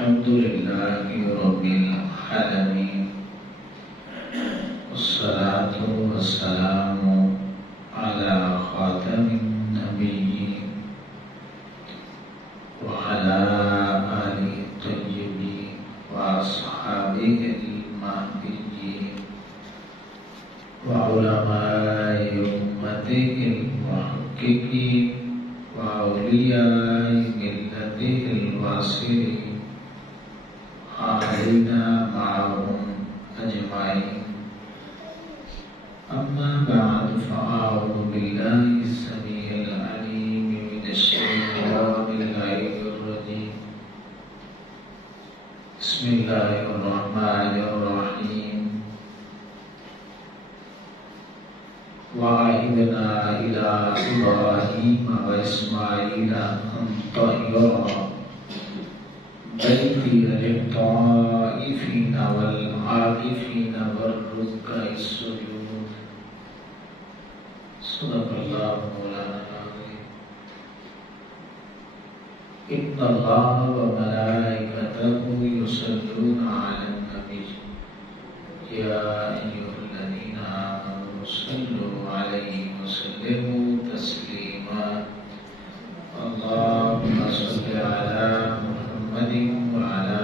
الحمد لله رب العالمين والصلاة والسلام على خاتم النبيين وعلى آله الطيبين وأصحابه المهديين وعلماء أمته المحققين وأولياء ملته الواصلين علينا معهم أجمعين. أما بعد فأعوذ بالله السميع العليم من الشيطان اللعين الرجيم. بسم الله الرحمن الرحيم. وعهدنا إلى إبراهيم وإسماعيل أن طهرا بيتي للطائفين والعاكفين والركع السجود. صدق الله مولانا العظيم. إن الله وملائكته يصلون على النبي يا أيها الذين آمنوا صلوا عليه وسلموا تسليما. اللهم صل على محمد وعلى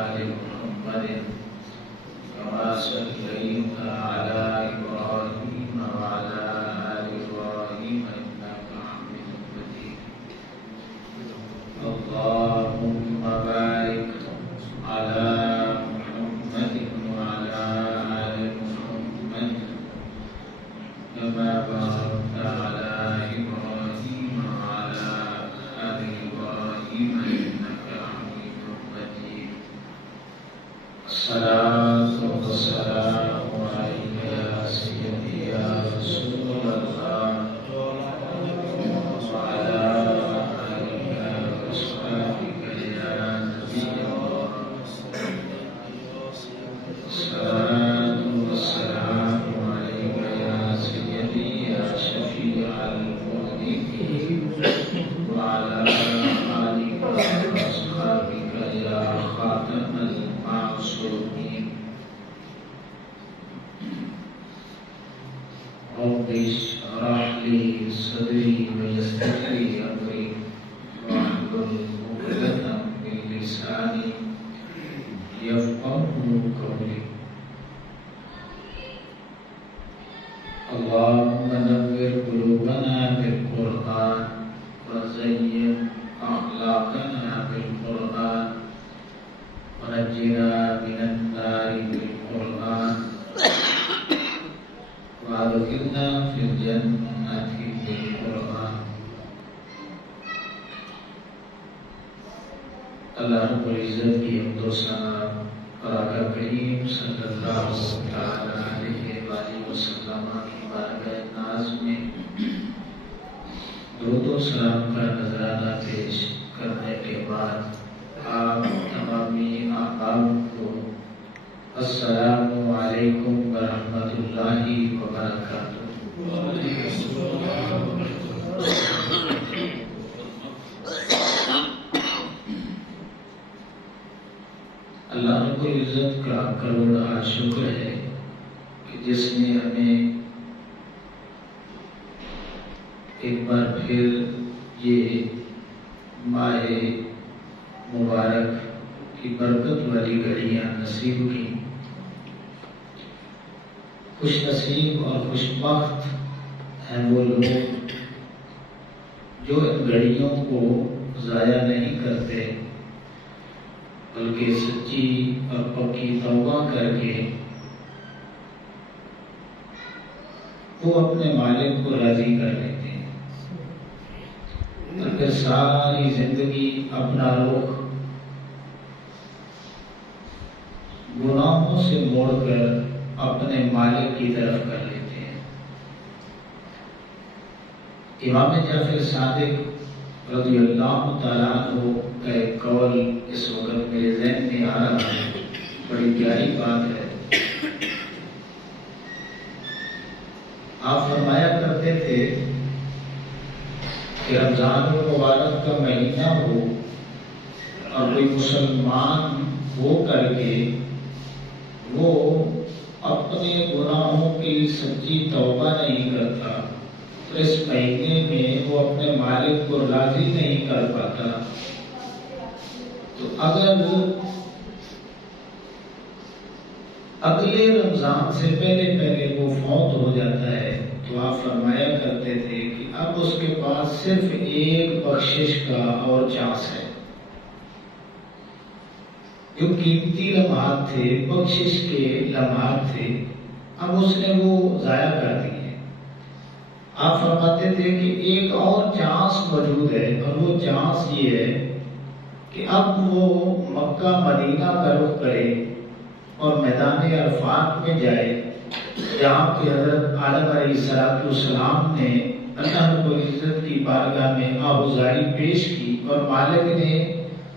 آل محمد كما صليت على إبراهيم وعلى آل إبراهيم إنك حميد مجيد. اللهم بارك على محمد وعلى آل محمد كما باركت على إبراهيم وعلى آل إبراهيم إنك حميد مجيد. الصلاة والسلام عليك يا سيدي يا رسول الله وعلى آلك وأصحابك يا نبي الله. الصلاة والسلام عليك يا سيدي يا شفيع المذنبين وعلى آلك وأصحابك يا خاتم المعصومين. رب اشرح لي صدري ويسر لي أمري واحلل عقدة من لساني يفقهوا قولي. اللهم نور قلوبنا بالقرآن وزين أخلاقنا بالقرآن ونجنا من النار بالقرآن وادخلنا في الجنة بالقرآن. اللہ رب العزت کی حمد و ثنا اور آقا کریم صلی اللہ علیہ وآلہ وسلم کی بارگاہ ناز میں درود و سلام کا نذرانہ پیش کرنے کے بعد آپ تمامی احباب کو السلام علیکم ورحمۃ اللہ وبرکاتہ. اللہ رب العزت کا کروڑا شکر ہے کہ جس نے ہمیں ایک بار پھر یہ ماہ مبارک کی برکت والی گھڑیاں نصیب کی. خوش نصیب اور خوش بخت ہیں وہ لوگ جو ان گھڑیوں کو ضائع نہیں کرتے بلکہ سچی اور پکی توبہ کر کے وہ اپنے مالک کو راضی کر لیتے ہیں اور پھر ساری زندگی اپنا رخ گناہوں سے موڑ کر اپنے مالک کی طرف کر لیتے ہیں. امام جعفر صادق رضی اللہ تعالیٰ عنہ کا ایک قول اس وقت میرے ذہن میں آ رہا ہے. بڑی پیاری بات ہے. آپ فرمایا کرتے تھے کہ رمضان المبارک کا مہینہ ہو اور کوئی مسلمان ہو کر کے وہ اپنے گناہوں کی سچی توبہ نہیں کرتا تو اس مہینے میں وہ اپنے مالک کو راضی نہیں کر پاتا، تو اگر اگلے رمضان سے پہلے وہ فوت ہو جاتا ہے تو آپ فرمایا کرتے تھے کہ اب اس کے پاس صرف ایک بخشش کا اور چانس ہے۔ جو قیمتی لمحات تھے، بخشش کے لمحات تھے، اب اس نے وہ ضائع کر دیے۔ آپ فرماتے تھے کہ ایک اور چانس موجود ہے، اور وہ چانس یہ ہے کہ اب وہ مکہ مدینہ کا رخ کرے اور میدان عرفات میں جائے، جہاں کہ حضرت آدم علیہ السلام نے اللہ رب العزت کی بارگاہ میں آہوازاری پیش کی اور مالک نے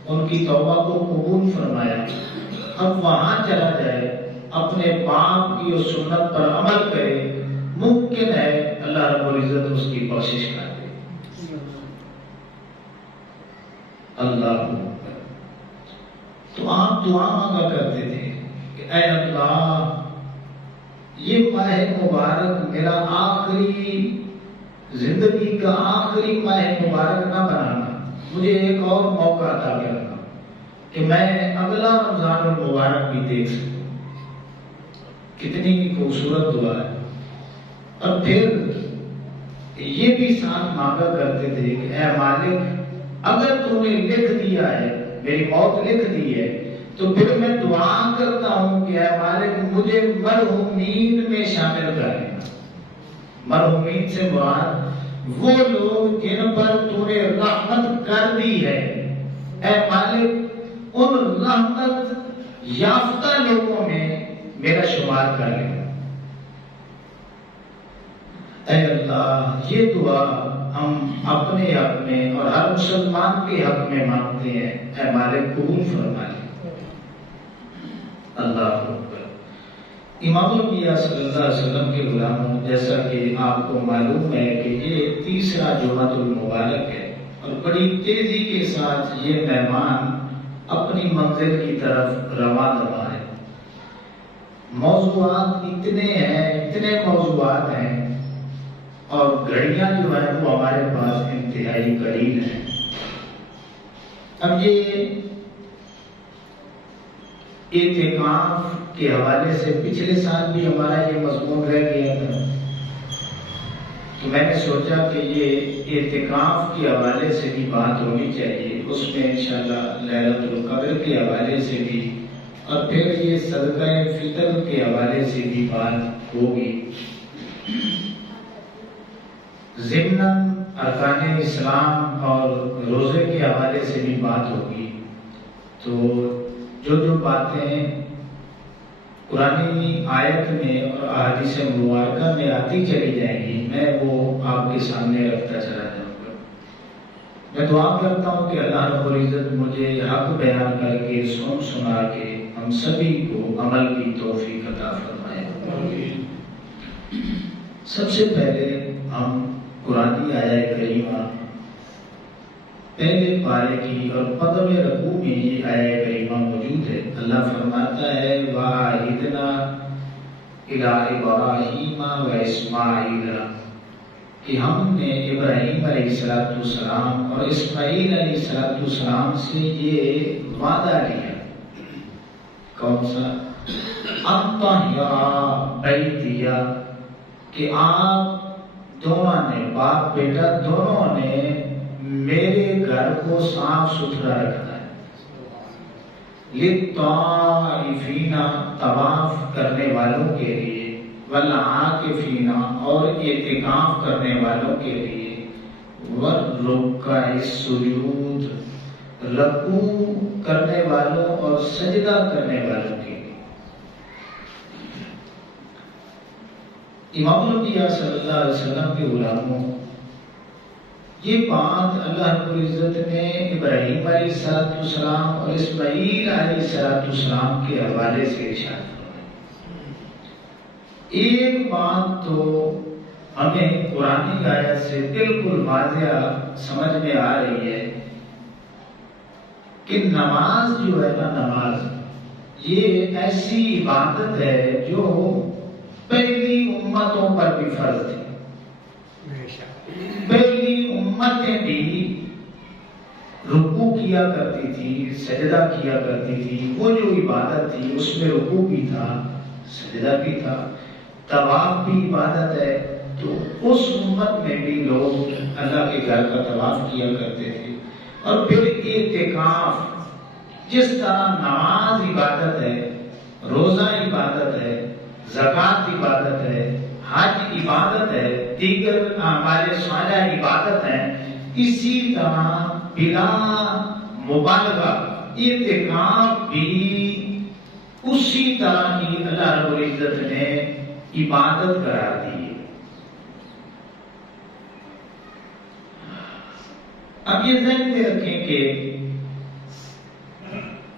ان کی توبہ کو قبول فرمایا۔ اب وہاں چلا جائے، اپنے باپ کی اس سنت پر عمل کرے، ممکن ہے اللہ رب العزت اس کی بخشش کر دے۔ اللہ اکبر۔ تو آپ دعا مانگا کرتے تھے کہ اے اللہ، یہ ماہ مبارک میرا آخری زندگی کا آخری ماہ مبارک نہ بنانا، مجھے ایک اور موقع عطا کرنا کہ میں اگلا رمضان المبارک بھی دیکھ سکوں۔ کتنی خوبصورت دعا ہے۔ اور پھر یہ بھی ساتھ مانگا کرتے تھے کہ اے مالک، اگر تو نے لکھ دیا ہے، میری موت لکھ دی ہے، تو پھر میں دعا کرتا ہوں کہ اے مالک مجھے مرحومین میں شامل کر لینا۔ مرحومین سے مراد وہ لوگ جن پر تو نے رحمت کر دی ہے، اے مالک ان رحمت یافتہ لوگوں میں میرا شمار کر لینا۔ اے اللہ، یہ دعا ہم اپنے حق میں اور ہر مسلمان کے حق میں مانگتے ہیں، اے مالک قبول فرما لے۔ اللہ اکبر۔ امام الانبیاء صلی اللہ علیہ وسلم کے غلاموں، جیسا کہ آپ کو معلوم ہے کہ یہ تیسرا جمعۃ المبارک ہے اور بڑی تیزی کے ساتھ یہ مہمان اپنی منزل کی طرف رواں دوا ہے۔ موضوعات اتنے موضوعات ہیں اور گھڑیاں جو ہیں وہ ہمارے پاس انتہائی قلیل ہیں۔ اب یہ اعتکاف کے حوالے سے پچھلے سال بھی ہمارا یہ مضمون رہ گیا تھا، تو میں نے سوچا کہ یہ اعتکاف کے حوالے سے بھی بات ہونی چاہیے، اس میں انشاءاللہ لیلۃ القدر کے حوالے سے بھی اور پھر یہ صدقہ فطر کے حوالے سے بھی بات ہوگی۔ ضمناً ارکان اسلام اور روزے کے حوالے سے بھی بات ہوگی۔ تو جو باتیں قرآنی آیت میں اور احادیث مبارکہ میں آتی چلی جائیں گی، میں وہ آپ کے سامنے رکھتا چلا جاؤں گا۔ میں دعا کرتا ہوں کہ اللہ رب العزت مجھے حق بیان کر کے سنا کے ہم سبھی کو عمل کی توفیق عطا فرمائے۔ سب سے پہلے ہم قرآنی آیہ کریمہ پہلے پارے کی اور پدم رکوع میں یہ آیہ کریمہ موجود ہے۔ اللہ فرماتا ہے وَعَهِدْنَا إِلَىٰ إِبْرَاهِيمَ وَإِسْمَاعِيلَ، کہ ہم نے ابراہیم علیہ السلام اور اسماعیل علیہ السلام سے یہ وعدہ لیا۔ کون سا؟ أَن طَهِّرَ بَيْتِیَ، کہ آپ دونوں نے، باپ بیٹا دونوں نے میرے گھر کو صاف ستھرا رکھنا ہے۔ لِلطَّائِفِینَ، طواف کرنے والوں کے لیے، وَالْعَاکِفِینَ، اور اعتکاف کرنے والوں کے لیے، وَالرُّکَّعِ السُّجُودِ، رکوع کرنے والوں اور سجدہ کرنے والوں کے لیے۔ امام الانبیاء صلی اللہ علیہ وسلم کے غلاموں، یہ بات اللہ رب العزت نے ابراہیم علیہ السلام اور اسماعیل علیہ السلام کے حوالے سے ارشاد فرمائی۔ ایک بات تو ہمیں قرآنی آیت سے بالکل واضح سمجھ میں آ رہی ہے کہ نماز جو ہے نا، نماز یہ ایسی عبادت ہے جو پہلی امتوں پر بھی فرض تھی. پہلی امتیں بھی رکوع کیا کرتی تھی، سجدہ کیا کرتی تھی. وہ جو عبادت تھی اس میں رکوع بھی تھا، سجدہ بھی تھا، طواف بھی عبادت ہے. تو اس امت میں بھی لوگ اللہ کے گھر کا طواف کیا کرتے تھے. اور پھر اعتکاف، جس طرح نماز عبادت ہے، روزہ عبادت ہے، زکوٰۃ عبادت ہے، حج عبادت ہے، دیگر اعمال صالحہ عبادت ہیں، اسی طرح بلا مبالغہ اعتکاف بھی اسی طرح ہی اللہ رب العزت نے عبادت قرار دی ہے. اب یہ ذہن میں رکھیں کہ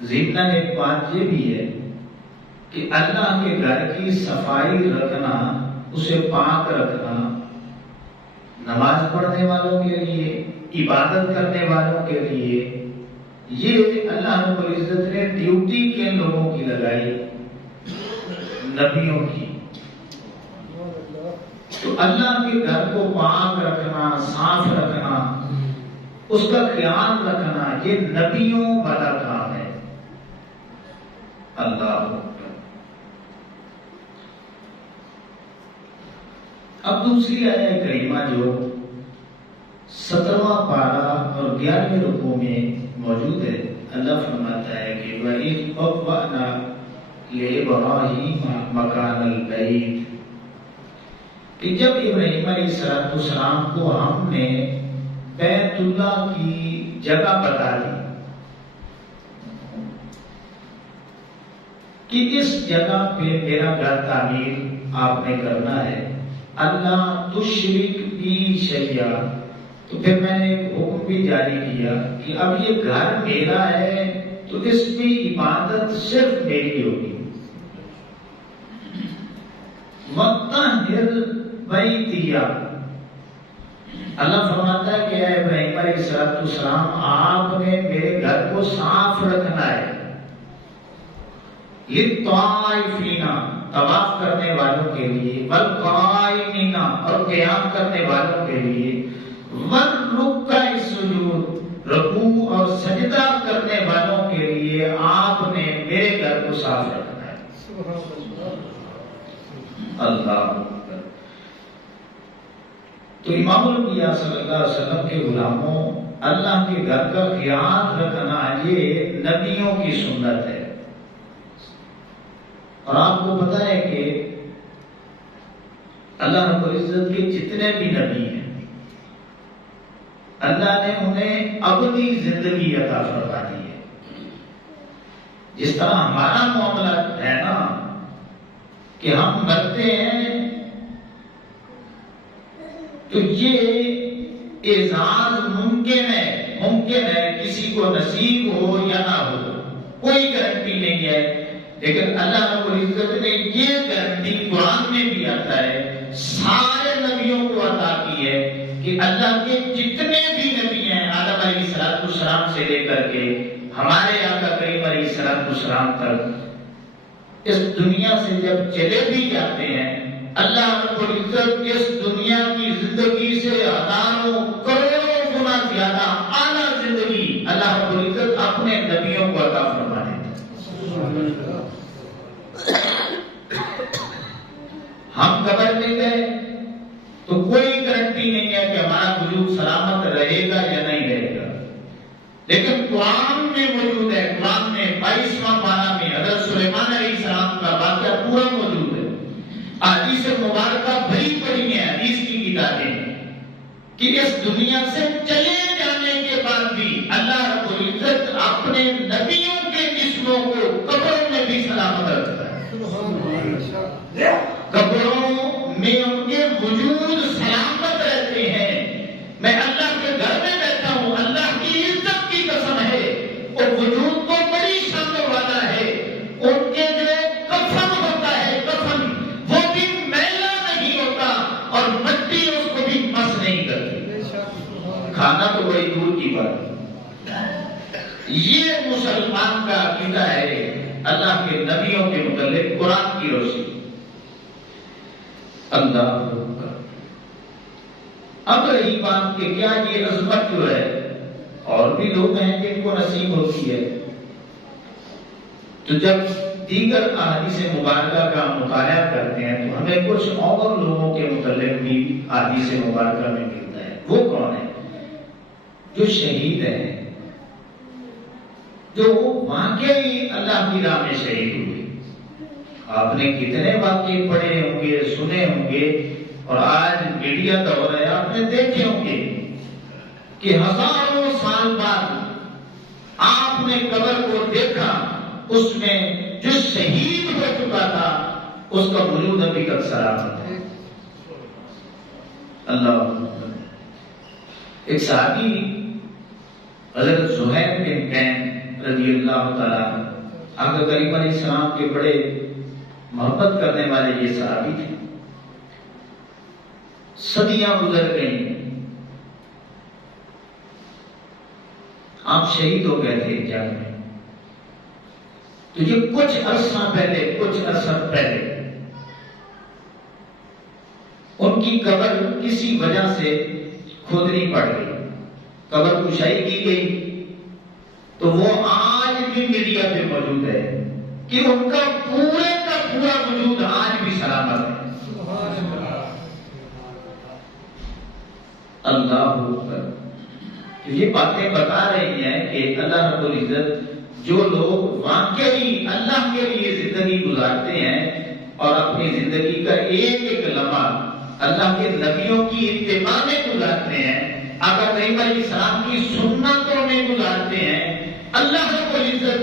ضمن ایک بات یہ بھی ہے کہ اللہ کے گھر کی صفائی رکھنا، اسے پاک رکھنا، نماز پڑھنے والوں کے لیے، عبادت کرنے والوں کے لیے، یہ اللہ رب العزت نے ڈیوٹی کن لوگوں کی لگائی؟ نبیوں کی. تو اللہ کے گھر کو پاک رکھنا، صاف رکھنا، اس کا خیال رکھنا، یہ نبیوں والا کام ہے. اللہ اکبر. اب دوسری آیت کریمہ جو 17واں پارہ اور 11ویں رکوع میں موجود ہے، اللہ فرماتا ہے کہ وَإِذْ بَوَّأْنَا لِإِبْرَاهِيمَ مَكَانَ الْبَيْتِ، کہ جب ابراہیم علیہ السلام کو ہم نے بیت اللہ کی جگہ بتا دی کہ اس جگہ پہ میرا گھر تعمیر آپ نے کرنا ہے، اللہ تشرک بی شیئا. تو پھر میں نے ایک حکم بھی جاری کیا کہ اب یہ گھر میرا ہے تو اس میں عبادت صرف میری ہوگی. وَطَّهِّرْ بَيْتِيَ، اللہ فرماتا ہے کہ اے ابراہیم علیہ السلام، آپ نے میرے گھر کو صاف رکھنا ہے. لِلطَّائِفِينَ، طواف کرنے والوں کے لیے، وَالْقَائِمِينَ، اور قیام کرنے والوں کے لیے، وَالرُّكَّعِ السُّجُودِ، رکوع اور سجدہ کرنے والوں کے لیے آپ نے میرے گھر کو صاف رکھنا ہے. اللہ. تو امام الانبیاء صلی اللہ علیہ وسلم کے غلاموں، اللہ کے گھر کا خیال رکھنا یہ نبیوں کی سنت ہے. اور آپ کو پتہ ہے کہ اللہ رب العزت کے جتنے بھی نبی ہیں، اللہ نے انہیں ابدی زندگی عطا فرما دی ہے. جس طرح ہمارا معاملہ ہے نا کہ ہم مرتے ہیں تو یہ اعزاز ممکن ہے کسی کو نصیب ہو یا نہ ہو، کوئی گارنٹی نہیں ہے. لیکن اللہ رب العزت نے یہ گارنٹی قرآن میں بھی آتا ہے، سارے نبیوں کو عطا کی ہے کہ اللہ کے جتنے بھی نبی ہیں، آدم علیہ السلام سے لے کر کے ہمارے آقا کریم علیہ السلام تک، اس دنیا سے جب چلے بھی جاتے ہیں، اللہ رب العزت اس دنیا کی زندگی سے ہزاروں کروڑوں گنا زیادہ اعلیٰ زندگی اللہ رب العزت اپنے نبیوں کو عطا فرما دیتا. ہم قبر میں گئے تو کوئی گارنٹی نہیں ہے کہ ہمارا وجود سلامت رہے گا یا نہیں رہے گا، لیکن قرآن میں موجود ہے. قرآن میں 22واں پارہ میں حضرت سلیمان علیہ السلام کا واقعہ پورا موجود ہے. حدیث مبارکہ بھری پڑی ہیں، حدیث کی کتابیں، کہ اس دنیا سے چلے جانے کے بعد بھی اللہ رب العزت اپنے نبیوں کے جسموں کو قبروں میں بھی سلامت رکھتا ہے. قبروں میں ان کے وجود سلامت رہتے ہیں. میں اللہ کے گھر میں بیٹھا ہوں، اللہ کی عزت کی قسم ہے، وہ وجود تو بڑی شان والا ہے. ان کے جو کفن ہوتا ہے، کفن وہ بھی میلا نہیں ہوتا اور مٹی اس کو بھی مس نہیں کرتی. کھانا تو بڑی دور کی بات ہے. یہ اللہ کے نبیوں کے متعلق قرآن کی روشنی. اللہ اکبر. اب رہی بات کہ کیا یہ عظمت جو ہے اور بھی لوگ ہیں جن کو نصیب ہوتی ہے، تو جب دیگر احادیث مبارکہ کا مطالعہ کرتے ہیں تو ہمیں کچھ اور لوگوں کے متعلق بھی احادیث مبارکہ میں ملتا ہے. وہ کون ہے؟ جو شہید ہیں، جو واقعی اللہ کی راہ میں شہید ہوئے. آپ نے کتنے واقعے پڑھے ہوں گے، سنے ہوں گے، اور آج میڈیا دور ہے، آپ نے دیکھے ہوں گے کہ ہزاروں سال بعد آپ نے قبر کو دیکھا، اس میں جو شہید ہو چکا تھا اس کا وجود ابھی تک سلامت ہے. اللہ. ایک صحابی حضرت زہیر بن کین رضی اللہ تعالیٰ عنہ، آقا کریم علیہ السلام کے بڑے محبت کرنے والے یہ صحابی تھے. صدیاں گزر گئیں، آپ شہید ہو گئے تھے جنگ میں. تو یہ کچھ عرصہ پہلے ان کی قبر کسی وجہ سے کھودنی پڑ گئی، قبر کشائی کی گئی. تو وہ آج بھی میڈیا پہ موجود ہے کہ ان کا پورے کا پورا وجود آج بھی سلامت ہے. اللہ اکبر. یہ باتیں بتا رہی ہیں کہ اللہ رب العزت جو لوگ واقعی اللہ کے لیے زندگی گزارتے ہیں اور اپنی زندگی کا ایک ایک لمحہ اللہ کے نبیوں کی اتباع میں گزارتے ہیں، آقا کریم علیہ السلام کی سنتوں میں گزارتے ہیں، اللہ رب العزت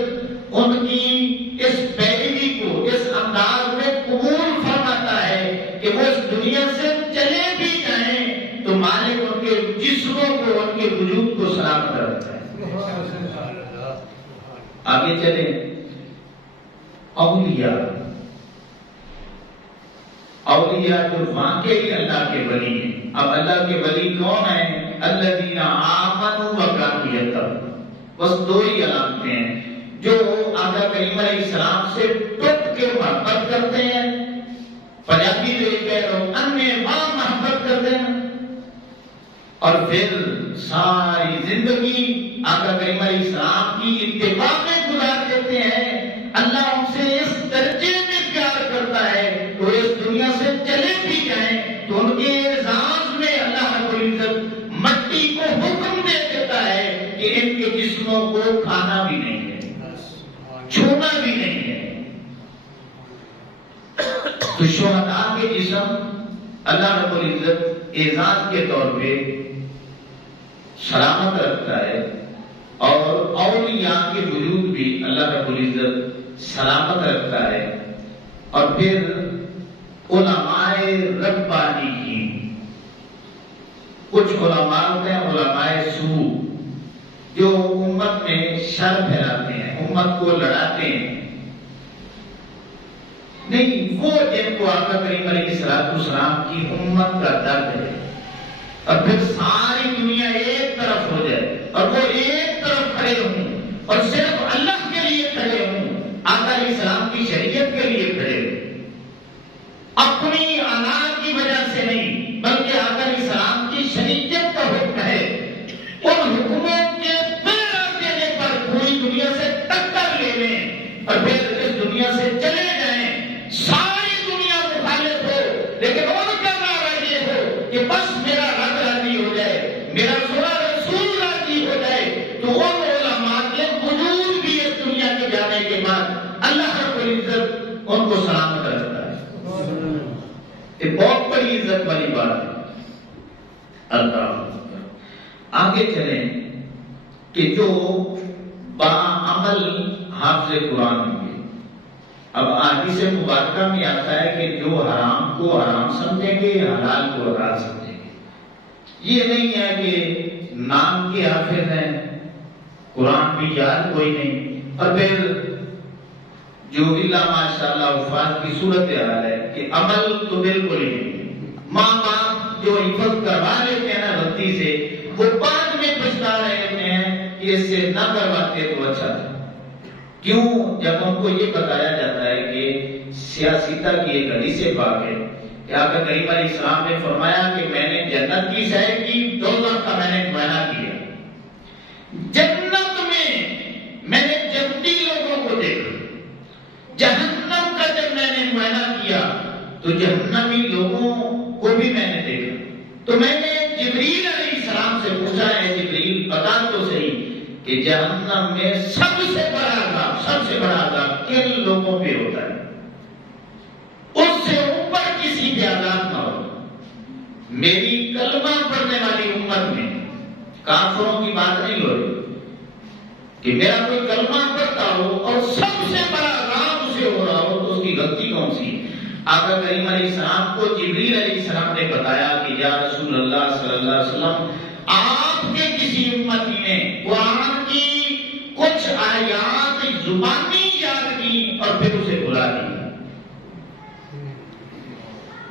ان کی اس پیروی کو اس انداز میں قبول فرماتا ہے کہ وہ اس دنیا سے چلے بھی جائیں تو مالک ان کے جسموں کو، ان کے وجود کو سلامت رکھتا ہے. آگے چلیں. اولیاء جو واقعی اللہ کے ولی ہیں. اب اللہ کے ولی کون ہیں؟ الذین آمنوا وکانوا یتقون. بس دو ہی علامتیں ہیں. جو آقا کریم علیہ السلام سے ٹوٹ کے محبت کرتے ہیں، پنجابی جو کہہ رہا ہوں انہیں ماں محبت کرتے ہیں، اور پھر ساری زندگی آقا کریم علیہ السلام کی اتباع میں گزار دیتے ہیں. اللہ ان سے اس درجے میں پیار کرتا ہے تو اس دنیا سے چلے بھی جائیں تو ان کے اعزاز میں اللہ رب العزت مٹی کو حکم دے دیتا ہے کہ ان کے جسموں کو کھانا بھی نہیں ہے، چھونا بھی نہیں ہے. تو شہداء کے جسم اللہ رب العزت اعزاز کے طور پہ سلامت رکھتا ہے، اور اولیاء کے وجود بھی اللہ رب العزت سلامت رکھتا ہے. اور پھر علماء ربانی کی کچھ علماء ہوتے ہیں، علماء سو، جو امت میں شر پھیلاتے ہیں، امت کو لڑاتے ہیں. نہیں، وہ جن کو آقا کریم علیہ السلام کی امت کا درد ہے، اور پھر ساری دنیا ایک طرف ہو جائے اور وہ ایک طرف کھڑے ہوں اور صرف اللہ کے لیے کھڑے ہوں، آقا علیہ السلام کی شریعت کے لیے کھڑے ہوں، اپنی انا کی وجہ سے نہیں بلکہ آقا علیہ السلام کی شریعت کا حکم ہے. ان حکموں کے پیرا دینے پر پوری دنیا سے ٹکر لے لیں اور پھر اس دنیا سے چلے جائیں. ساری دنیا مخالف ہو لیکن ان کا نعرہ یہ ہو کہ بس میرا رب راضی ہو جائے، میرا سنا رسول راضی ہو جائے، تو ان علماء کے وجود بھی اس دنیا کے جانے کے بعد اللہ رب العزت ان کو سلامت رکھتا ہے. یہ بہت بڑی عزت والی بات ہے. اللہ آگے چلیں کہ جو باعمل حافظ قرآن ہوں گے. اب حدیث مبارکہ میں آتا ہے کہ جو حرام کو حرام سمجھیں گے، حلال کو حلال سمجھیں گے. یہ نہیں ہے کہ نام کے حافظ ہیں، قرآن بھی یاد کوئی نہیں، اور پھر جو اللہ ماشاءاللہ حفاظ کی صورت حال ہے کہ عمل تو بالکل ہی نہیں. ماں باپ جو حفظ کروا لیتے ہیں نا غلطی سے، وہ بعد میں پچھتا رہے ہیں کہ اس سے نہ کرواتے تو اچھا تھا. کیوں؟ جب ہم کو یہ بتایا جاتا ہے کہ سیاستہ کی ایک حدیث پاک ہے کہ آقا کریم علیہ السلام نے فرمایا کہ میں نے جنت کی سیر کی، دوزخ کا میں نے معائنہ کیا۔ جنت میں نے جنتی لوگوں کو دیکھا، جہنم کا جب میں نے معائنہ کیا تو جہنمی لوگوں کو بھی میں نے دیکھا۔ تو میں نے جبریل علیہ السلام سے پوچھا، ہے جبریل بتا تو صحیح کہ جہنم میں سب سے بڑا عذاب کن لوگوں پہ ہوتا ہے؟ اس سے اوپر کسی پہ عذاب نہ ہو۔ میری کلمہ پڑھنے والی امت میں کافروں کی بات نہیں ہو رہی کہ میرا کوئی کلمہ پڑھتا ہو اور سب سے بڑا عذاب اسے ہو رہا ہو تو اس کی غلطی کون سی؟ آقا کریم علیہ السلام کو جبریل علیہ السلام نے بتایا کہ یا رسول اللہ صلی اللہ علیہ وسلم، آپ کے کسی امتی نے قرآن کی کچھ آیات زبانی یاد کی اور پھر اسے بھلا دیا،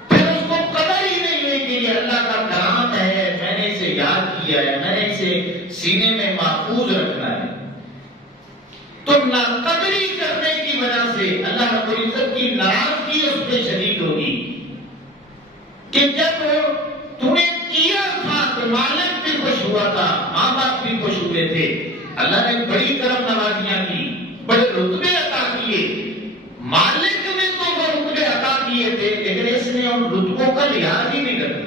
پھر اس کو قدر ہی نہیں ہے کہ یہ اللہ کا کلام ہے، میں نے اسے یاد کیا ہے، میں نے اسے سینے میں محفوظ رکھنا ہے۔ تو ناقدری کرنے کی وجہ سے اللہ رب العزت کی ناراضگی اس پہ شدید ہوگی کہ جب تو نے کیا تھا تو مالک بھی خوش ہوا تھا، ماں باپ بھی خوش ہوئے تھے، اللہ نے بڑی کرم نوازیاں کی، بڑے رتبے عطا کیے، مالک نے تو وہ رتبے عطا کیے تھے لیکن اس نے ان رتبوں کا لحاظ ہی نہیں کرتا،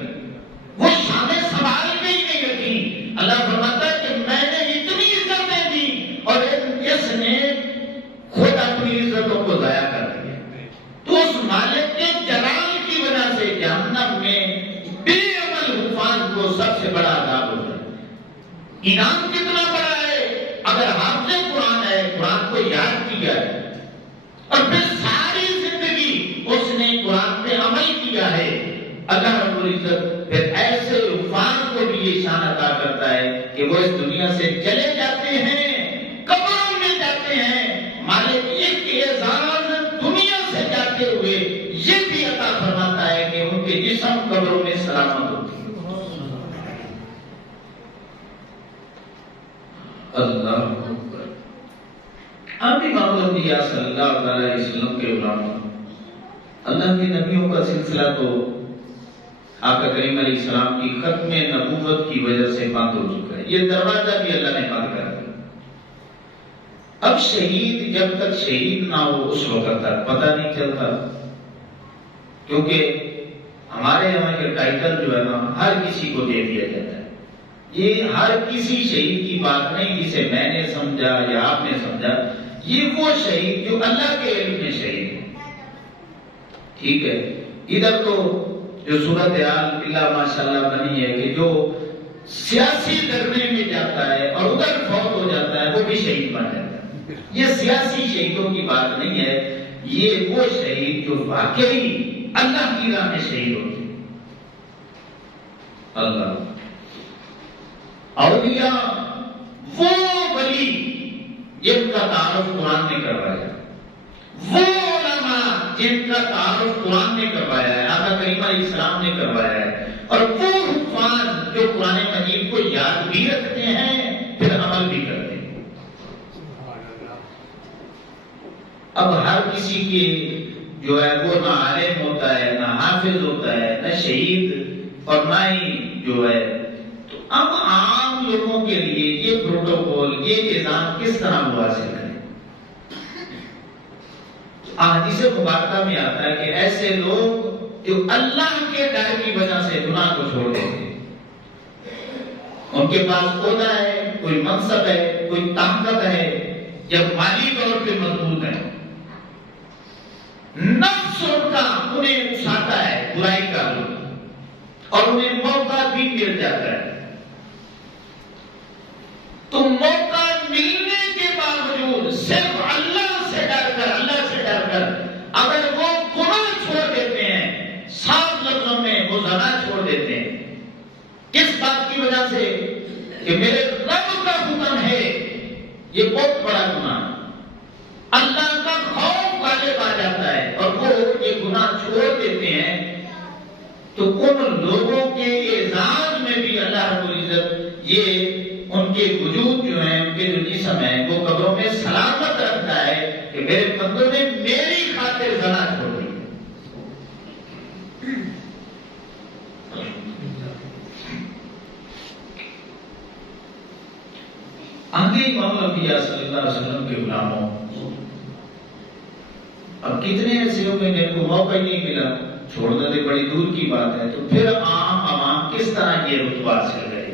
وہ شانیں سنبھال کے ہی نہیں رکھی۔ اللہ فرماتا ہے کہ میں نے اتنی عزتیں دی اور اس نے خود اپنی عزتوں کو ضائع کر دیا۔ تو اس مالک کے جلال کی وجہ سے جہنم میں بے عمل حفاظ کو سب سے بڑا عذاب ہوتا ہے۔ انعام کتنا بڑا ہے اگر حافظ قرآن ہے، قرآن کو یاد کیا ہے اور پھر ساری زندگی اس نے قرآن پہ عمل کیا ہے، اللہ رب العزت پھر ایسے حفاظ کو بھی یہ شان عطا کرتا ہے کہ وہ اس دنیا سے چلے جاتے ہیں، قبروں میں جاتے ہیں، مالک ایک اعزاز دنیا سے جاتے ہوئے یہ بھی عطا فرماتا ہے کہ ان کے جسم قبروں میں سلامت ہوتے ہیں۔ اللہ اکبر۔ آپ امام الانبیاء صلی اللہ علیہ وسلم کے علماء، اللہ کے نبیوں کا سلسلہ تو آقا کریم علیہ السلام کی ختم نبوت کی وجہ سے بند ہو چکا ہے، یہ دروازہ بھی اللہ نے بند کر دیا۔ اب شہید جب تک شہید نہ ہو اس وقت تک پتہ نہیں چلتا، کیونکہ ہمارے یہاں کے ٹائٹل جو ہے نا ہر کسی کو دے دیا جاتا ہے۔ یہ ہر کسی شہید کی بات نہیں جسے میں نے سمجھا یا آپ نے سمجھا، یہ وہ شہید جو اللہ کے علم میں شہید ہے۔ ٹھیک ہے، ادھر تو جو صورتحال اللہ ماشاءاللہ بنی ہے کہ جو سیاسی دھرنے میں جاتا ہے اور ادھر فوت ہو جاتا ہے وہ بھی شہید بن جاتا ہے۔ یہ سیاسی شہیدوں کی بات نہیں ہے، یہ وہ شہید جو واقعی اللہ کی راہ میں شہید ہوتے ہیں۔ اللہ اولیاء وہ ولی جن کا تعارف قرآن نے کروایا، وہ علماء جن کا تعارف قرآن نے کروایا ہے، آقا کریم علیہ السلام نے کروایا ہے، اور وہ حفاظ جو قرآن مجید کو یاد بھی رکھتے ہیں پھر عمل بھی کرتے ہیں۔ اب ہر کسی کے جو ہے وہ نہ عالم ہوتا ہے، نہ حافظ ہوتا ہے، نہ شہید اور نہ ہی جو ہے، تو اب عام لوگوں کے لیے یہ پروٹوکول، یہ نظام کس طرح مواصل کریں؟ احادیث مبارکہ میں آتا ہے کہ ایسے لوگ جو اللہ کے ڈر کی وجہ سے گناہ کو چھوڑ دیتے ہیں، ان کے پاس عہدہ ہے، کوئی منصب ہے، کوئی طاقت ہے، جب مالی طور پہ مضبوط ہے، نفس ان کا انہیں اکساتا ہے برائی کا اور انہیں موقع بھی مل جاتا ہے، تو موقع ملنے کے باوجود صرف اللہ سے ڈر کر اگر وہ گناہ چھوڑ دیتے ہیں، صاف لفظوں میں وہ زنا چھوڑ دیتے ہیں، کس بات کی وجہ سے کہ میرے رب کا حکم ہے، یہ بہت بڑا گناہ، اللہ کا خوف غالب آ جاتا ہے اور وہ یہ گناہ چھوڑ دیتے ہیں، تو ان لوگوں کے اعزاز میں بھی اللہ رب العزت یہ ان کے وجود جو ہیں، ان کے جو جسم ہے وہ قبروں میں سلامت رکھتا ہے، کہ میرے بندوں نے میری خاطر زنا چھوڑ دی. آگے امام الانبیاء صلی اللہ علیہ وسلم کے غلاموں، اب کتنے ایسے ہوں گے جن کو موقع ہی نہیں ملا، چھوڑنا تو بڑی دور کی بات ہے، تو پھر عام عوام کس طرح یہ رتبہ حاصل کرے؟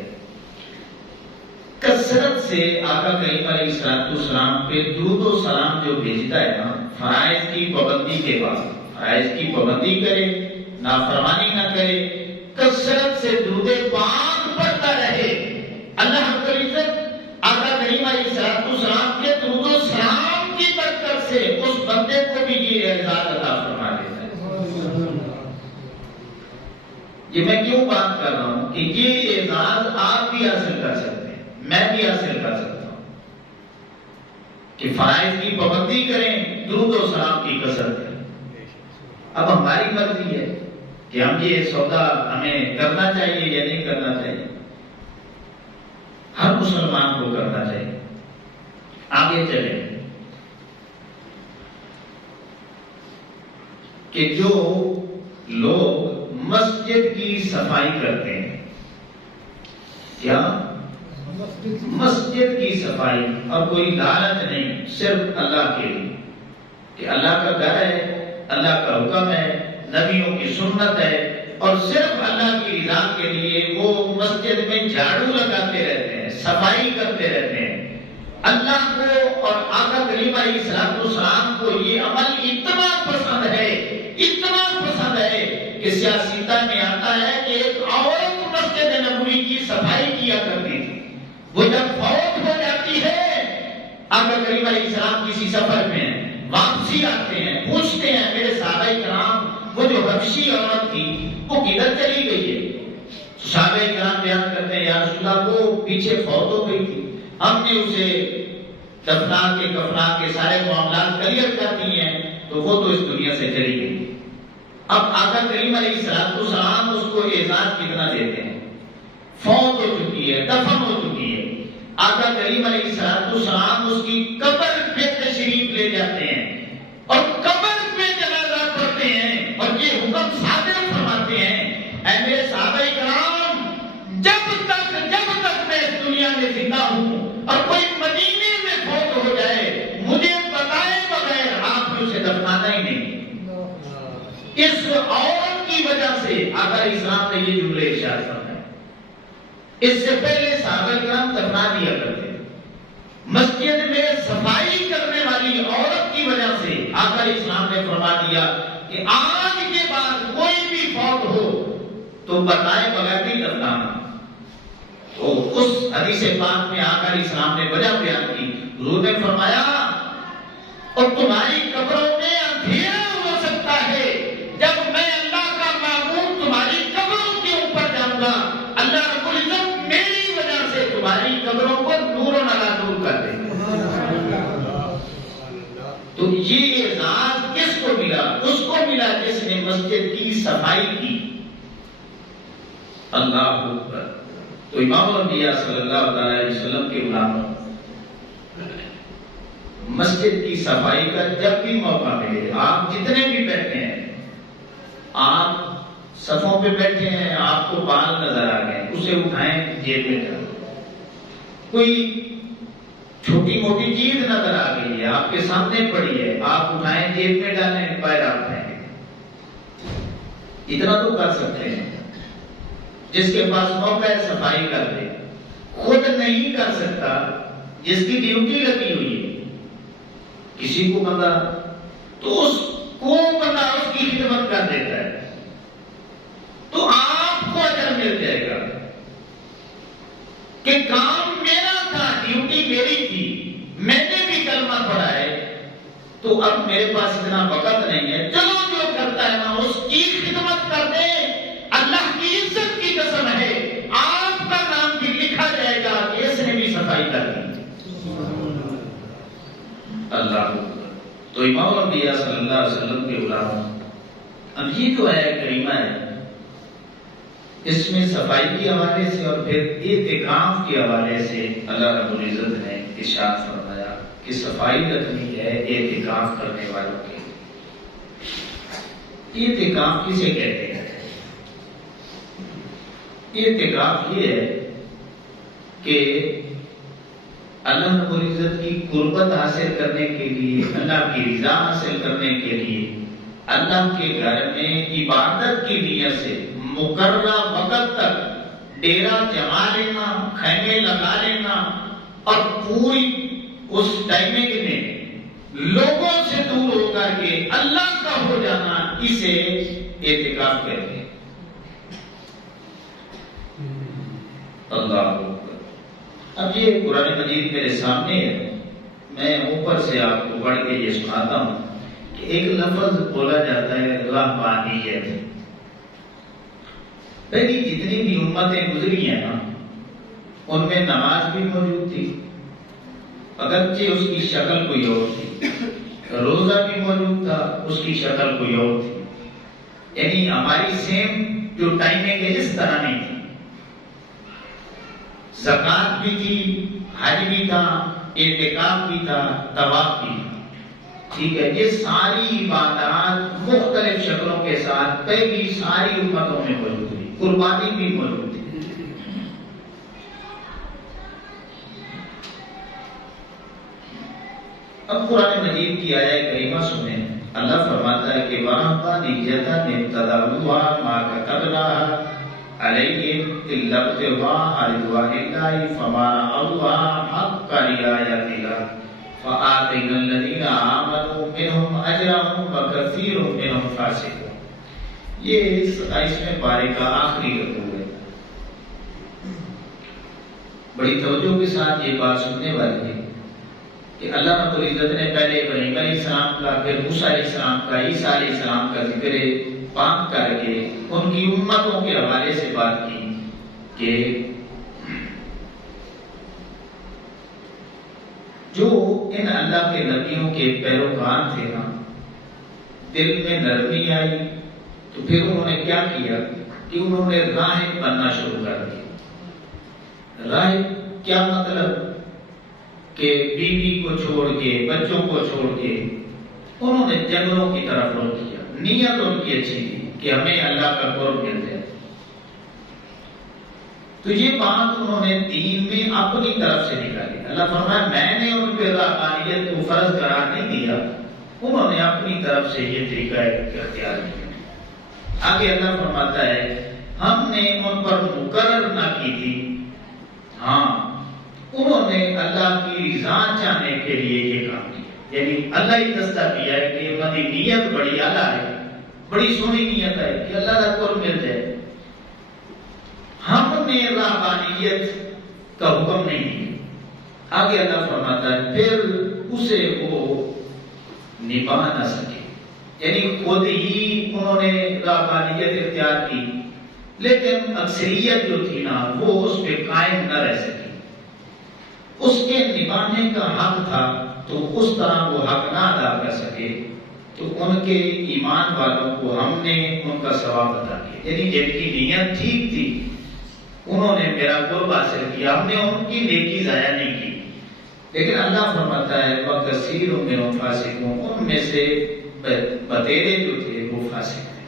کثرت سے آقا کریم علیہ السلام پہ درود و سلام جو بھیجتا ہے نا، فرائض کی پابندی کے بعد، فرائض کی پابندی کرے، نافرمانی نہ کرے، کثرت سے درود پاک پڑھتا رہے، اللہ رب العزت آقا کریم علیہ السلام کے درود و سلام کی برکت سے اس بندے کو بھی یہ اعزاز عطا فرما دیتا ہے. یہ میں کیوں بات کر رہا ہوں کہ یہ اعزاز آپ بھی حاصل کر سکتے ہیں، میں بھی حاصل کر سکتا ہوں کہ فرائض کی پابندی کریں، درود و سلام کی کثرت کریں. اب ہماری مرضی ہے کہ ہم یہ سودا ہمیں کرنا چاہیے یا نہیں کرنا چاہیے. ہر مسلمان کو کرنا چاہیے. آگے چلیں کہ جو لوگ مسجد کی صفائی کرتے ہیں، کیا مسجد کی صفائی، اور کوئی لالچ نہیں، صرف اللہ کے لیے کہ اللہ کا گھر ہے، اللہ کا حکم ہے، نبیوں کی سنت ہے، اور صرف اللہ کی رضا کے لیے وہ مسجد میں جھاڑو لگاتے رہتے ہیں، صفائی کرتے رہتے ہیں. اللہ کو اور آقا کریم علیہ السلام کو یہ عمل اتنا پسند ہے، اتنا پسند ہے کہ سیاستہ میں آتا ہے کہ ایک عورت مسجد نبوی کی صفائی کیا کرتی تھی. وہ جب فوت ہو جاتی ہے، آقا کریم علیہ السلام کسی سفر میں واپسی آتے ہیں، پوچھتے ہیں میرے صحابہ کرام وہ جو حبشی عورت تھی وہ کدھر چلی گئی ہے؟ صحابہ کرام بیان کرتے ہیں یا رسول اللہ وہ پیچھے فوت ہو گئی تھی، ہم نے اسے دفنا کے سارے معاملات کلیئر کر دیے ہیں تو وہ تو اس دنیا سے چلی گئی. اب آقا کریم علیہ السلام اس کو اعزاز کتنا دیتے ہیں؟ فوت ہو چکی ہے، دفن ہو چکی ہے. آقا کریم علیہ السلام اس کی قبر پہ تشریف لے جاتے ہیں اور قبر پہ جنازہ پڑھتے ہیں اور یہ حکم صادر فرماتے ہیں، اے میرے صحابہ کرام، جب تک میں اس دنیا میں زندہ ہوں اور کوئی مدینے میں فوت ہو جائے، مجھے بتائے بغیر آپ نے اسے دفنانا ہی نہیں. اس عورت کی وجہ سے آقا اسلام نے یہ جملے ارشاد فرمائے. اس سے پہلے صحابہ کرام دفنا دیا کرتے تھے. مسجد میں صفائی کرنے والی عورت کی وجہ سے آقا اسلام نے فرما دیا کہ آج کے بعد کوئی بھی فوت ہو تو بتائے بغیر نہیں دفنانا. تو اس حدیث پاک میں آقا اسلام نے وجہ بیان کی. حضور نے فرمایا اور تمہاری قبروں میں اندھیرا ہو سکتا ہے، جب میں اللہ کا معبود تمہاری قبروں کے اوپر جاؤں گا، اللہ رب العزت میری وجہ سے تمہاری قبروں کو نور و نلا دور کر دے گا. تو یہ اعزاز کس کو ملا؟ اس کو ملا جس نے مسجد کی صفائی کی. اللہ اکبر. تو امام الانبیاء صلی اللہ علیہ وسلم کے غلاموں، مسجد کی صفائی کا جب بھی موقع ملے، آپ جتنے بھی بیٹھے ہیں، آپ صفوں پہ بیٹھے ہیں، آپ کو بال نظر آ گئے، اسے اٹھائیں، جیب میں ڈالیں. کوئی چھوٹی موٹی چیز نظر آ گئی ہے، آپ کے سامنے پڑی ہے، آپ اٹھائیں، جیب میں ڈالیں، پیر آپ پھینکیں. اتنا تو کر سکتے ہیں. جس کے پاس موقع ہے صفائی کر دے. خود نہیں کر سکتا، جس کی ڈیوٹی لگی ہوئی ہے کسی کو بندہ، تو اس کو بندہ اس کی خدمت کر دیتا ہے تو آپ کو اجر مل جائے گا کہ کام میرا تھا، ڈیوٹی میری تھی، میں نے بھی کلمہ پڑھا ہے، تو اب میرے پاس اتنا وقت نہیں ہے، چلو جو کرتا ہے نا اس کی خدمت کر دے. اللہ کی عزت کی قسم ہے آپ کا نام بھی لکھا جائے گا کہ اس نے بھی صفائی کر دی. اللہ. تو امام الانبیاء صلی اللہ علیہ وسلم کے غلاموں، اب یہ جو ہے کریمہ ہے، اس میں صفائی کے حوالے سے اور پھر اعتکاف کے حوالے سے اللہ رب العزت نے ارشاد فرمایا کہ صفائی رکھنی ہے اعتکاف کرنے والوں کے. اعتکاف کسے کہتے ہیں؟ اعتکاف یہ ہے کہ اللہ رب العزت کی قربت حاصل کرنے کے لیے، اللہ کی رضا حاصل کرنے کے لیے اللہ کے گھر میں عبادت کی نیت سے مقررہ وقت تک ڈیرا جما لینا، خیمے لگا لینا اور پوری اس ٹائمنگ میں لوگوں سے دور ہو کر کے اللہ کا ہو جانا، اسے اعتکاف کہتے ہیں. اللہ اکبر. اب یہ قرآن مجید میرے سامنے ہے، میں اوپر سے آپ کو پڑھ کے یہ سناتا ہوں کہ ایک لفظ بولا جاتا ہے رہبانیت. پہلی جتنی بھی امتیں گزری ہیں نا، ان میں نماز بھی موجود تھی، اگرچہ اس کی شکل کوئی اور تھی. روزہ بھی موجود تھا، اس کی شکل کوئی اور تھی. یعنی ہماری سیم جو ٹائمنگ ہے اس طرح نہیں تھی. زکات بھی تھی، حج بھی تھا، اعتکاف بھی تھا، طواف بھی تھا. ٹھیک ہے، یہ ساری عبادات مختلف شکلوں کے ساتھ پہلی ساری امتوں میں موجود تھی. قربانی بھی موجود تھی. اب قرآن مجید کی آیہ کریمہ سنیں. اللہ فرماتا ہے کہ وَرَهْبَانِيَّةً ابْتَدَعُوهَا مَا كَتَبْنَاهَا عَلَيْهِمْ إِلَّا ابْتِغَاءَ رِضْوَانِ اللَّهِ فَمَا رَعَوْهَا حَقَّ رِعَايَتِهَا فَآتَيْنَا الَّذِينَ آمَنُوا مِنْهُمْ أَجْرَهُمْ وَكَثِيرٌ مِنْهُمْ فَاسِقُونَ. یہ 27ویں پارے کا آخری رکوع ہے. بڑی توجہ کے ساتھ یہ بات سننے والی ہے کہ اللہ رب العزت نے پہلے ابراہیم علیہ السلام کا، پھر موسیٰ علیہ السلام کا، عیسیٰ علیہ السلام کا ذکر پاک کر کے ان کی امتوں کے حوالے سے بات کی کہ جو ان اللہ کے نبیوں کے پیروکار تھے نا، دل میں نرمی آئی تو پھر انہوں نے کیا کیا کہ انہوں نے راہب بننا شروع کر دیا. راہب کیا مطلب کہ بیوی کو چھوڑ کے، بچوں کو چھوڑ کے انہوں نے جنگلوں کی طرف رخ کیا. نیت ان کی اچھی تھی کہ ہمیں اللہ کا قرب مل جائے. تو یہ بات انہوں نے دین میں اپنی طرف سے نکالی. اللہ فرمایا میں نے ان پہ رہبانیت کو فرض قرار نہیں دیا، انہوں نے اپنی طرف سے یہ طریقہ اختیار کیا. آگے اللہ فرماتا ہے ہم نے ان پر مقرر نہ کی تھی، ہاں انہوں نے اللہ کی رضا چاہنے کے لیے یہ کام کیا. یعنی اللہ ہی دستہ کیا ہے کہ انہوں کی نیت بڑی اعلیٰ ہے، بڑی سونی نیت ہے کہ اللہ کا قرب مل جائے. ہم نے رہبانیت کا حکم نہیں دیا. آگے اللہ فرماتا ہے پھر اسے وہ نبھا نہ سکے. یعنی خود ہی انہوں نے رہبانیت اختیار کی، لیکن اکثریت جو تھی نا وہ اس پہ قائم نہ رہ سکی. اس کے نبھانے کا حق تھا تو اس طرح وہ حق نہ ادا کر سکے، تو ان کے ایمان والوں کو ہم نے ان کا ثواب عطا کیا. یعنی جن کی نیت ٹھیک تھی انہوں نے میرا قرب حاصل کیا، ہم نے ان کی نیکی ضائع نہیں کی. لیکن اللہ فرماتا ہے وَكَثِيرٌ مِّنْهُمْ فَاسِقُونَ، ان میں سے بتیرے جو تھے وہ فاسق تھے.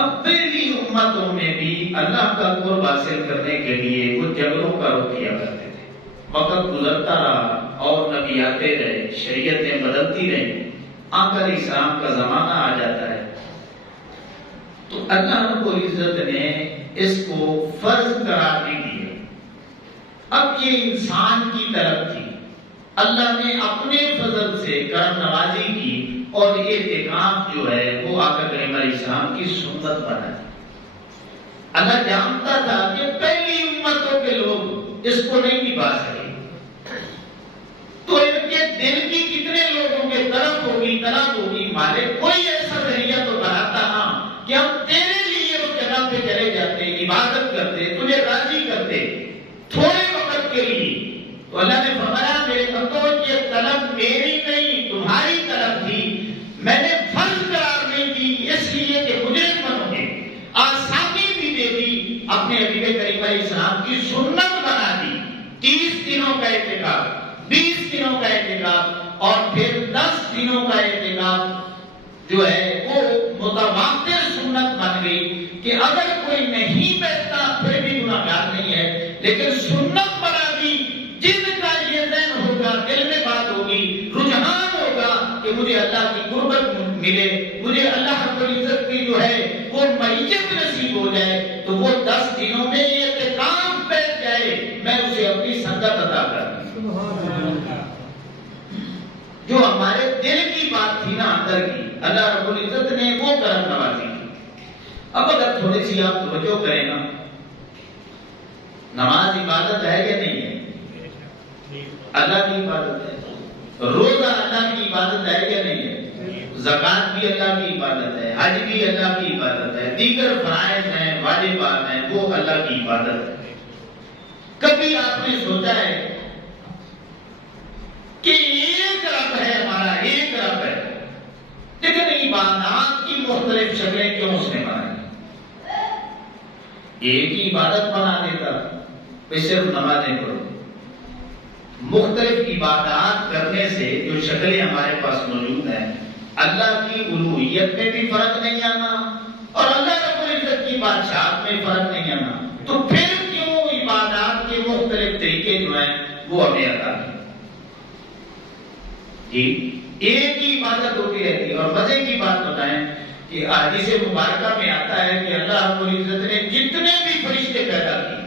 اب پہلی امتوں میں بھی اللہ کا قرب حاصل کرنے کے لیے وہ جنگلوں کا رخ کیا کرتے تھے. وقت گزرتا رہا اور نبی آتے رہے، شریعتیں بدلتی رہیں، آخر اسلام کا زمانہ آ جاتا ہے تو اللہ رب العزت نے اس کو فرض قرار نہیں دیا. اب یہ انسان کی طرف تھی، اللہ نے اپنے فضل سے کرم نوازی کی اور اعتکاف جو ہے وہ آقا کریم علیہ السلام کی سنت بنا دی. اللہ جانتا تھا کہ پہلی امتوں کے لوگ اس کو نہیں نبھا سکے، تو ان کے دل کی کتنے لوگوں کے طرف ہوگی مالک کوئی ایسا ذریعہ تو بناتا ہاں کہ ہم تیرے لیے اس جگہ پہ چلے جاتے، عبادت کرتے، تجھے راضی کرتے تھوڑے وقت کے لیے. تو اللہ نے فرمایا میرے بندوں یہ طلب میری نہیں تمہاری طلب تھی، میں نے فرض قرار نہیں دی اس لیے کہ مجھے بنو گے، آسانی بھی دے دی، اپنے حبیب کریم علیہ السلام کی سنت بنا دی. 30 دنوں کا اور پھر 10 دنوں کا اعتکاف جو ہے وہ متواتر سنت بن گئی کہ اگر کوئی نہیں بیٹھتا پھر بھی گناہگار نہیں ہے، لیکن سنت بنا دی جن کا یہ ذہن ہوگا، دل میں بات ہوگی، رجحان ہوگا کہ مجھے اللہ کی قربت ملے، مجھے اللہ رب العزت کی جو ہے وہ معیت نصیب ہو جائے، تو وہ 10 دنوں میں اعتکاف بیٹھ جائے، میں اسے اپنی سنگت عطا کر دوں۔ جو ہمارے دل کی بات تھی نا اندر کی، اللہ رب العزت نے وہ کرم نوازی کی۔ اب اگر تھوڑی سی آپ توجہ کریں نا، نماز عبادت ہے یا نہیں ہے؟ اللہ کی عبادت ہے۔ روزہ اللہ کی عبادت ہے یا نہیں ہے؟ زکوٰۃ بھی اللہ کی عبادت ہے، حج بھی اللہ کی عبادت ہے، دیگر فرائض ہیں، واجبات ہیں، وہ اللہ کی عبادت ہے۔ کبھی آپ نے سوچا ہے کہ ایک رب ہے ہمارا، ایک رب ہے، لیکن عبادات کی مختلف شکلیں کیوں اس نے بنائی؟ ایک ہی عبادت بنا دیتا کہ صرف نمازیں پڑھو۔ مختلف عبادات کرنے سے جو شکلیں ہمارے پاس موجود ہیں، اللہ کی الوہیت میں بھی فرق نہیں آنا اور اللہ رب العزت کی بادشاہت میں فرق نہیں آنا، تو پھر کیوں عبادات کے مختلف طریقے جو ہیں وہ ہمیں عطا ہیں؟ جی ایک ہی عبادت ہوتی رہتی ہے۔ اور مزے کی بات بتائیں کہ حدیث مبارکہ میں آتا ہے کہ اللہ رب العزت نے جتنے بھی فرشتے پیدا کیے،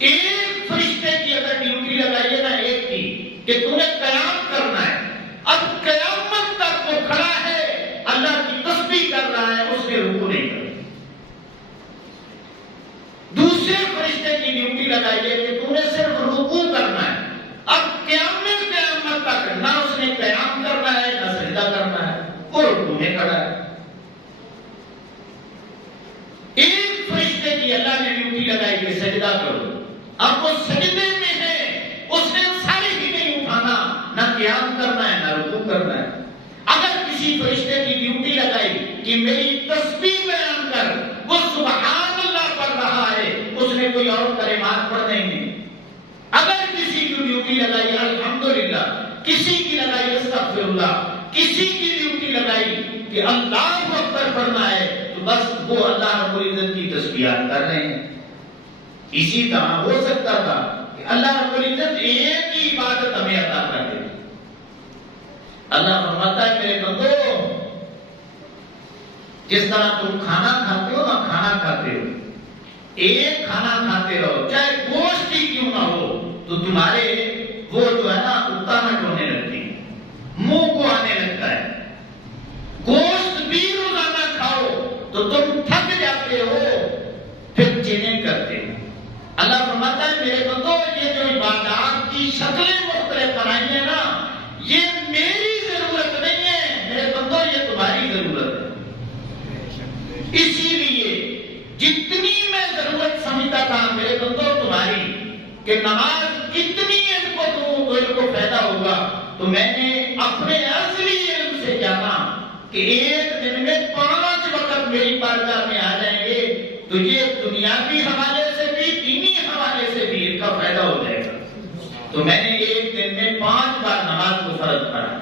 ایک فرشتے کی اگر ڈیوٹی لگائیے نا ایک کی کہ تم نے قیام کرنا ہے، اب قیامت تک وہ کھڑا ہے، اللہ کی تسبیح کر رہا ہے، اس نے رکوع نہیں کرنا۔ دوسرے فرشتے کی ڈیوٹی لگائیے کہ تم نے صرف رکوع کرنا ہے، اب قیامت تک نہ اس نے قیام کرنا ہے نہ سجدہ کرنا ہے، وہ رکوع میں کھڑا ہے۔ ایک فرشتے کی اللہ نے ڈیوٹی لگائی کہ سجدہ کرو، اب وہ سجدے میں ہے، اس نے ساری ہی نہیں اٹھانا، نہ قیام کرنا ہے نہ رکوع کرنا ہے۔ اگر کسی فرشتے کی ڈیوٹی لگائی کہ میری تسبیح بیان کر، وہ سبحان اللہ پڑھ رہا ہے، اس نے کوئی اور کلمات پڑھنے ہی نہیں۔ اگر کسی کی ڈیوٹی لگائی الحمدللہ، کسی کی لگائی استغفر اللہ، کسی کی ڈیوٹی لگائی کہ اللہ اکبر پڑھنا ہے، تو بس وہ اللہ رب العزت کی تسبیحات کر رہے ہیں۔ اسی طرح ہو سکتا تھا کہ اللہ رب العزت ایک ہی عبادت ہمیں عطا کر دے۔ اللہ فرماتا ہے میرے بندو، جس طرح تم کھانا کھاتے ہو نا، کھانا کھاتے ہو، ایک کھانا کھاتے رہو، چاہے گوشت ہی کیوں نہ ہو، تو تمہارے وہ جو ہے نا اکتاہٹ ہونے لگتی ہے، منہ کو آنے لگتا ہے۔ گوشت بھی روزانہ کھاؤ تو تم تھک جاتے ہو، پھر چینج کرتے ہو۔ اللہ فرماتا ہے میرے بندو، یہ جو عبادات کی شکلیں مختلف بنائی ہیں نا، یہ میری ضرورت نہیں ہے میرے بندو، یہ تمہاری ضرورت ہے۔ اسی لیے جتنی میں ضرورت سمجھتا تھا میرے بندو تمہاری، کہ نماز کتنی ان کو فائدہ ہوگا، تو میں نے اپنے اصلی علم سے جانا کہ ایک دن میں 5 وقت میری بارگاہ میں آ جائیں گے، تو یہ دنیاوی حوالے سے بھی دینی حوالے سے بھی ان کا فائدہ ہو جائے گا۔ تو میں نے ایک دن میں 5 بار نماز کو فرض پڑھا۔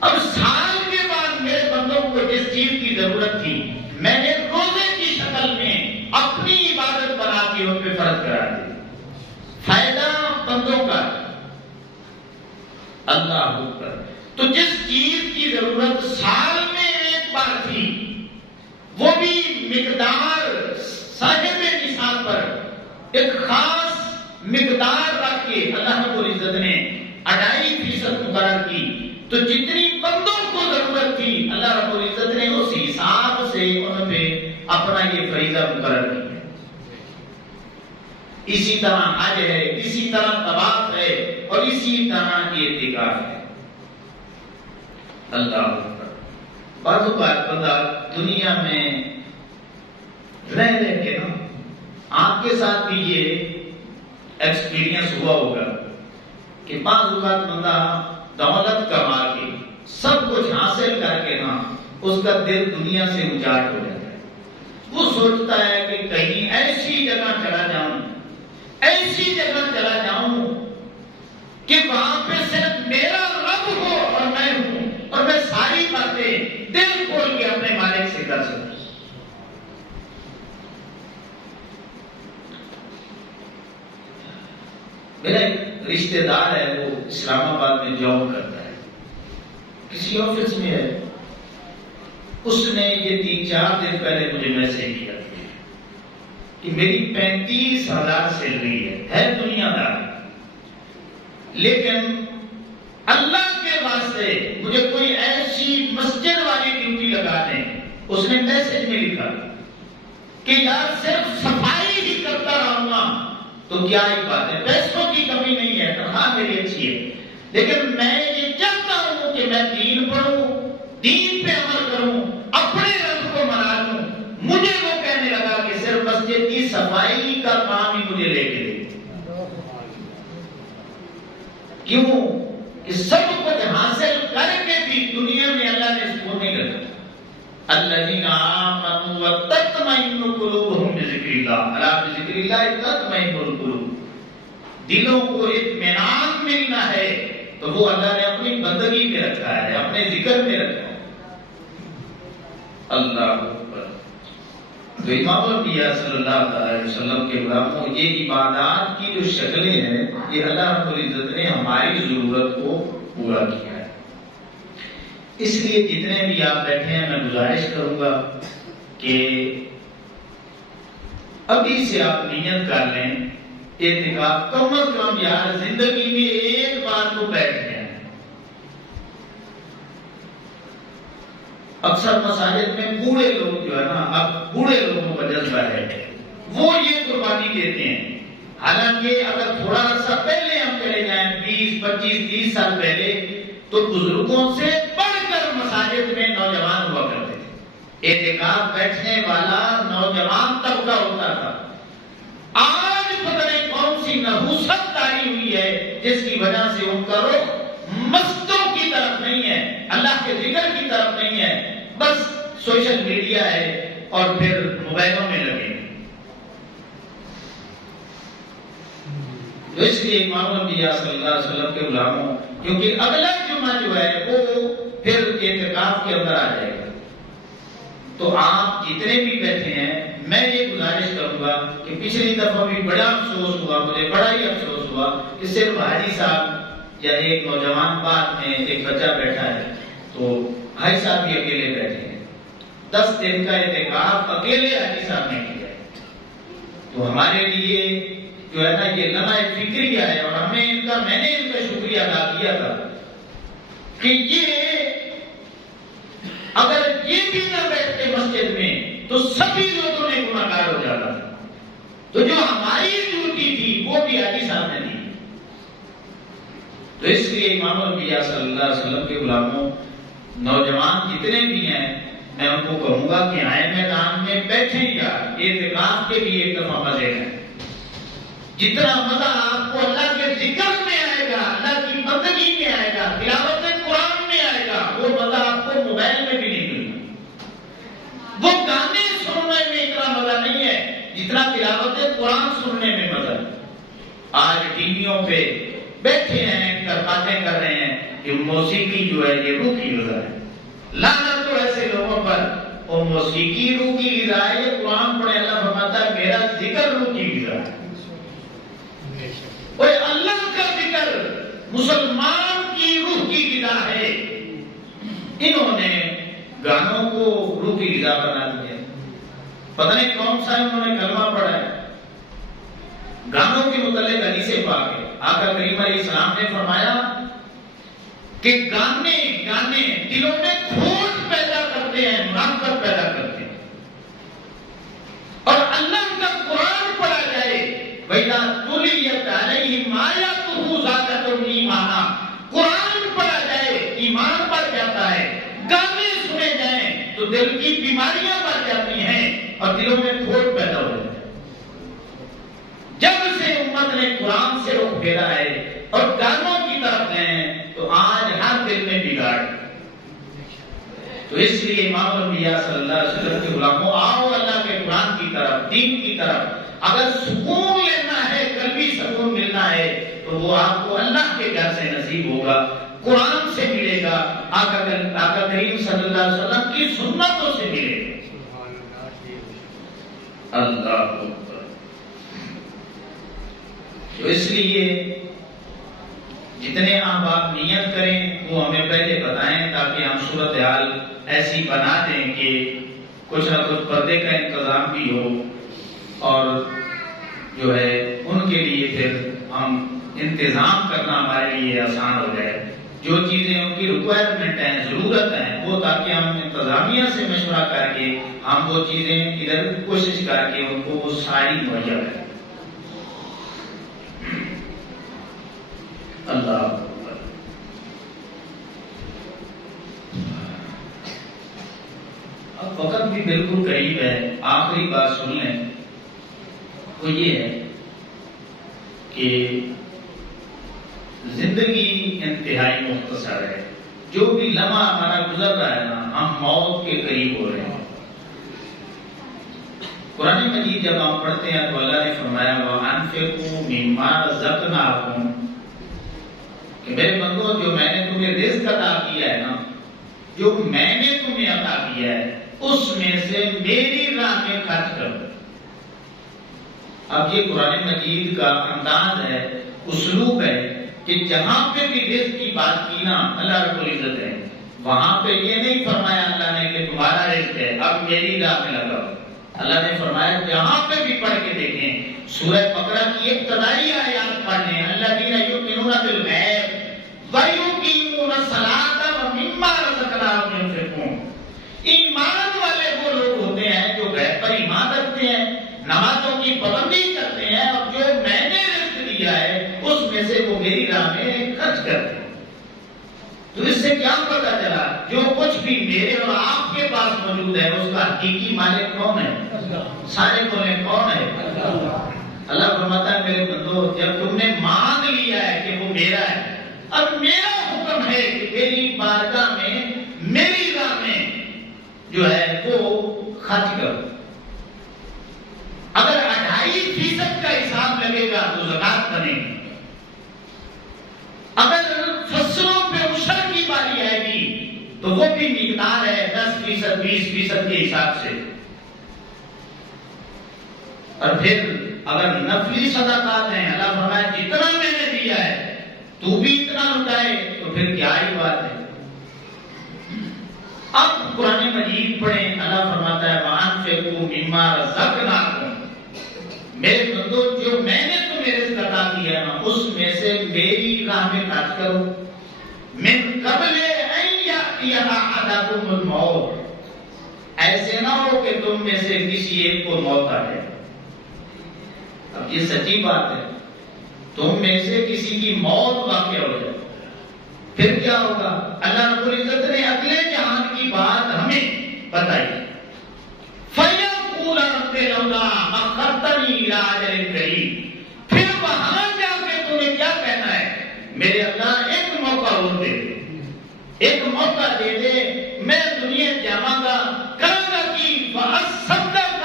اب سال کے بعد میرے بندوں کو جس چیز کی ضرورت تھی، میں نے روزے کی شکل میں اپنی عبادت بنا کے ان پہ فرض کرا دی۔ فائدہ بندوں کا، اللہ اکبر۔ تو جس چیز کی ضرورت سال میں ایک بار تھی، وہ بھی مقدار صاحب نصاب پر ایک خاص مقدار رکھ کے اللہ رب العزت نے 2.5% مقرر کی، تو جتنی بندوں کو ضرورت تھی اللہ رب العزت نے اس حساب سے ان پہ اپنا یہ فریضہ مقرر کیا۔ اسی طرح حج ہے، اسی طرح طواف ہے، اور اسی طرح اعتکاف ہے۔ اللہ اکبر۔ بعض اوقات بندہ دنیا میں رہ کے نا، آپ کے ساتھ بھی یہ ایکسپیرینس ہوا ہوگا کہ بعض اوقات بندہ دولت کما کے سب کچھ حاصل کر کے نا، اس کا دل دنیا سے اجاڑ ہو جاتا ہے۔ وہ سوچتا ہے کہ کہیں ایسی جگہ چلا جاؤں، ایسی جگہ چلا جاؤں کہ وہاں پہ صرف میرا میرا ایک رشتہ دار ہے، وہ اسلام آباد میں جاب کرتا ہے، کسی آفس میں ہے، اس نے یہ 3-4 دن پہلے مجھے میسج کیا کہ میری 35,000 سیلری ہے دنیا دار، لیکن اللہ کے واسطے مجھے کوئی ایسی مسجد والی ڈیوٹی لگا دیں۔ اس نے میسج میں لکھا کہ یار صرف صفائی ہی کرتا رہوں گا تو کیا ہی بات ہے، پیسوں کی کمی نہیں ہے، تنخواہ میری اچھی ہے، لیکن میں یہ چاہتا ہوں کہ میں دین پڑھوں، دین پہ عمل کروں، اپنے رب کو منا لوں۔ مجھے وہ کہنے لگا کہ صرف مسجد کی صفائی کا کام ہی مجھے لے کے دے۔ کیوں کہ سب کچھ حاصل کر کے بھی دنیا میں اللہ نے سکون نہیں رکھا۔ الذین آمنوا وتطمئن قلوبهم بذکر اللہ، الا بذکر اللہ تطمئن القلوب۔ دلوں کو اطمینان ملنا ہے تو وہ اللہ نے اپنی بندگی میں رکھا ہے، اپنے ذکر میں رکھا ہے۔ اللہ اکبر۔ تو امام الانبیاء صلی اللہ علیہ وسلم کے غلاموں، یہ عبادات کی جو شکلیں ہیں، یہ اللہ رب العزت نے ہماری ضرورت کو پورا کیا ہے۔ اس لیے جتنے بھی آپ بیٹھے ہیں، میں گزارش کروں گا کہ ابھی سے آپ نیت کر لیں اعتکاف کم از کم یار زندگی میں ایک بار تو بیٹھ جائیں۔ اکثر مساجد میں بوڑھے لوگ جو ہے نا، اب بوڑھے لوگوں کا جذبہ ہے، وہ یہ قربانی دیتے ہیں۔ حالانکہ اگر تھوڑا سا پہلے ہم چلے جائیں 20، 25، 30 سال پہلے، تو بزرگوں سے بڑھ کر مساجد میں نوجوان ہوا کرتے تھے، اعتکاف بیٹھنے والا نوجوان طبقہ ہوتا تھا۔ آج پتہ نہیں کون سی نحوست تاری ہوئی ہے جس کی وجہ سے ان کا رخ مستوں کی طرف نہیں ہے، اللہ کے ذکر کی طرف نہیں ہے، بس سوشل میڈیا ہے اور پھر موبائلوں میں لگے۔ تو اس لیے امام الانبیاء صلی اللہ علیہ وسلم کے غلاموں، کیونکہ اگلا جمعہ جو ہے وہ پھر اعتکاف کے اندر آ جائے گا، تو آپ جتنے بھی بیٹھے ہیں، میں یہ گزارش کروں گا کہ پچھلی دفعہ بھی بڑا افسوس ہوا، مجھے بڑا ہی افسوس ہوا کہ صرف حاجی صاحب یا ایک نوجوان بعد میں ایک بچہ بیٹھا ہے، تو حاجی صاحب بھی اکیلے بیٹھے ہیں۔ 10 دن کا اعتکاف اکیلے حاجی صاحب نے کیا ہے، تو ہمارے لیے جو ہے نا یہ لمحہ فکریہ ہے، اور میں نے ان کا شکریہ ادا کیا تھا کہ یہ اگر یہ بھی نہ بیٹھتے مسجد میں تو سبھی لوگوں نے گناہگار ہو جاتا تھا۔ تو جو ہماری ڈیوٹی تھی وہ بھی حاجی صاحب نے دی۔ تو اس لیے امام الانبیاء صلی اللہ علیہ وسلم کے غلاموں، نوجوان جتنے بھی ہیں، میں ان کو کہوں گا کہ آئے میدان میں بیٹھیں یا اعتکاف کے لیے ایک دفعہ مزے لیں۔ جتنا مزہ آپ کو اللہ کے ذکر میں آئے گا، اللہ کی بندگی میں آئے گا، تلاوت قرآن میں آئے گا، وہ مزہ آپ کو موبائل میں بھی نہیں ملے گا۔ وہ گانے سننے میں اتنا مزہ نہیں ہے جتنا تلاوت قرآن سننے میں مزہ ہے۔ آج ٹی ویوں پہ بیٹھے ہیں، باتیں کر رہے ہیں کہ موسیقی جو ہے یہ روح کی غذا ہے۔ لعنت تو ایسے لوگوں پر، وہ موسیقی روح کی غذا ہے، یہ قرآن پڑھے اللہ فرماتا ہے میرا ذکر روح کی غذا ہے۔ اللہ کا ذکر مسلمان کی روح کی غذا ہے۔ انہوں نے گانوں کو روح کی غذا بنا دیا، پتہ نہیں کون سا انہوں نے کلمہ پڑھا ہے۔ گانوں کے متعلق حدیث پاک ہے، آقا کریم علیہ السلام نے فرمایا کہ گانے دلوں میں کھوٹ پیدا کرتے ہیں، محبت پیدا کرتے ہیں۔ اور اللہ کا قرآن پڑھا جائے، وَإِذَا تُلِيَتْ عَلَيْهِمْ آيَاتُهُ زَادَتْهُمْ ایمانا، قرآن پڑھا جائے ایمان بڑھ جاتا ہے، گانے سنے جائیں تو دل کی بیماریاں بڑھ جاتی ہیں اور دلوں میں کھوٹ پیدا ہو جاتا ہے۔ جب سے امت نے قرآن سے رخ پھیرا ہے اور گانوں کی طرف گئے تو آج ہر دل میں بگاڑ۔ تو اس لیے امام الانبیاء صلی اللہ علیہ وسلم کے غلاموں، آؤ اللہ کے قرآن کی طرف، دین کی طرف۔ اگر سکون لینا ہے، قلبی سکون ملنا ہے، تو وہ آپ کو اللہ کے گھر سے نصیب ہوگا، قرآن سے ملے گا، آقا کریم صلی اللہ علیہ وسلم کی سنتوں سے ملے گا۔ اللہ اکبر۔ تو اس لیے جتنے احباب نیت کریں وہ ہمیں پہلے بتائیں تاکہ ہم صورتحال ایسی بنا دیں کہ کچھ نہ کچھ پردے کا انتظام بھی ہو، اور جو ہے ان کے لیے پھر ہم انتظام کرنا ہمارے لیے آسان ہو جائے. جو چیزیں ان کی ریکوائرمنٹ ہیں، ضرورت ہیں، وہ تاکہ ہم انتظامیہ سے مشورہ کر کے ہم وہ چیزیں ادھر کوشش کر کے ان کو وہ ساری مہیا کریں. اللہ اکبر. اب وقت بھی بالکل قریب ہے، آخری بات سن لیں. وہ یہ ہے کہ زندگی انتہائی مختصر ہے. جو بھی لمحہ ہمارا گزر رہا ہے نا، ہم موت کے قریب ہو رہے ہیں. قرآن مجید جب ہم پڑھتے ہیں تو اللہ نے فرمایا وَأَنفِقُوا مِمَّا رَزَقْنَاكُمْ، کہ میرے بندو جو میں نے تمہیں رزق عطا کیا ہے نا، جو میں نے تمہیں عطا کیا ہے اس میں سے میری راہ میں خرچ کرو. اب یہ قرآن مجید کا انداز ہے، اسلوب ہے کہ جہاں پہ بھی رزق کی بات کی نا اللہ رب العزت ہے، وہاں پہ یہ نہیں فرمایا اللہ نے کہ تمہارا رزق ہے اب میری راہ میں لگاؤ. اللہ نے فرمایا جہاں پہ بھی پڑھ کے دیکھیں، سورہ بقرہ کی ابتدائی آیات پڑھیں، الذین یؤمنون بالغیب ویقیمون الصلاۃ ومما رزقناہم ینفقون. ایمان والے وہ لوگ ہوتے ہیں جو غیب پر ایمان رکھتے ہیں، نمازوں کی پابندی کرتے ہیں، اور جو میں نے رزق دیا ہے اس میں سے وہ میری راہ میں خرچ کرتے ہیں. تو اس سے کیا پتہ چلا؟ جو کچھ بھی میرے اور آپ کے پاس موجود ہے اس کا حقیقی مالک کون ہے؟ سارے بولیں کون ہے؟ اللہ فرماتا ہے میرے بندو جب تم نے مانگ لیا ہے کہ وہ میرا ہے، اب میرا حکم ہے کہ میری بارگاہ میں میری راہ میں جو ہے وہ خرچ کرو. اگر 2.5% کا حساب لگے گا تو زکات بنے گی. اگر فصلوں پہ عشر کی باری آئے گی تو وہ بھی مقدار ہے 10%، 20% کے حساب سے. اور پھر اگر نفلی صدقات ہیں، اللہ فرمایا جتنا میں نے دیا ہے تو بھی اتنا لٹائے، تو پھر کیا ہی بات ہے. اب قرآن مجید پڑھیں، اللہ فرماتا ہے وَأَنفِقُوا مِمَّا رَزَقْنَاكُمْ، میرے بندو جو میں نے تمہیں رزق عطا کیا نا اس میں سے میری راہ میں خرچ کرو. من قبل ان یاتی احدکم الموت، ایسے نہ ہو کہ تم میں سے کسی ایک کو موت آ جائے. اب یہ سچی بات ہے، تم میں سے کسی کی موت واقع ہو جائے پھر کیا ہوگا؟ اللہ رب العزت نے اگلے جہان کی بات ہمیں بتائی. فَيَقُولَ رَبِّ لَوْلَا أَخَّرْتَنِي إِلَىٰ أَجَلٍ قَرِيبٍ، پھر وہاں جا کے تمہیں کیا کہنا ہے؟ میرے اللہ ایک موقع اور دے دے، ایک موقع دے دے، میں دنیا جاواں گا، کروں گا کی فَأَصَّدَّقَ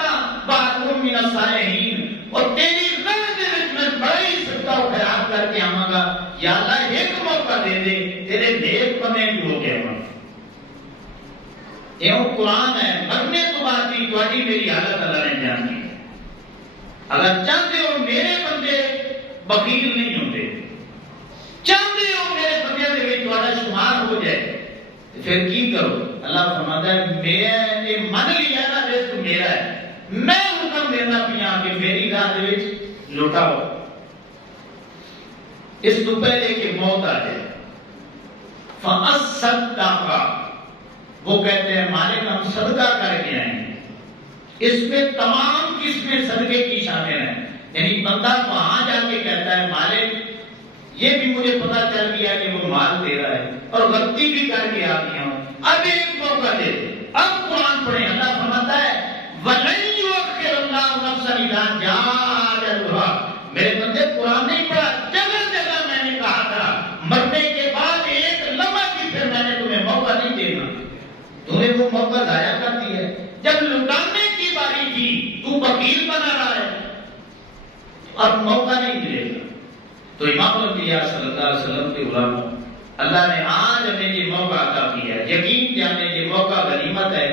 وَأَكُن مِّنَ الصَّالِحِينَ، اور تیری راہ دے وچ میں بڑا ہی صدقہ و خیرات کر کے آواں گا. یا اللہ ایک موقع دے دے، تیرے نیک بندے بھی ہو گئے ہوں. یہ قرآن ہے، مرنے تو بعد بھی تہاڈی میری حالت اللہ نے جانی ہے. اگر چاہتے ہو میرے بندے بخیل نہیں ہوتے، چاہتے ہو میرے بندے دے وچ تہاڈا شمار ہو جائے، پھر کی کرو؟ اللہ فرماتا ہے میں نے من لیا نا رزق میرا ہے، میں حکم دینا پیا کہ میری راہ دے وچ لٹاؤ اس تو پہلے کہ موت آ جائے. فَأَصَّدَّقَ، وہ کہتے ہیں مالک ہم صدقہ کر کے آئیں گے. اس میں تمام قسمیں صدقے کی شامل ہیں. یعنی بندہ وہاں جا کے کہتا ہے مالک یہ بھی مجھے پتا چل گیا کہ وہ مال تیرا ہے اور غلطی بھی کر کے آ گیا ہوں، اب ایک موقع دے. اب قرآن پڑھیں، اللہ فرماتا ہے وَلَن يُؤَخِّرَ اللَّهُ نَفْسًا إِذَا جَاءَ أَجَلُهَا. میرے بندے قرآن نہیں پڑھا، جگہ جگہ میں نے کہا تھا مرنے کے بعد ایک لمحہ بھی پھر میں نے تمہیں موقع نہیں دینا. تو نے وہ موقع ضائع کر دیا ہے. جب لٹانے کی باری تھی تو بخیل بنا رہا ہے، اب موقع نہیں ملے گا. تو امام الانبیاء صلی اللہ علیہ وسلم کے غلاموں، اللہ نے آج ہمیں یہ موقع عطا کیا ہے. یقین جانے یہ موقع غنیمت ہے،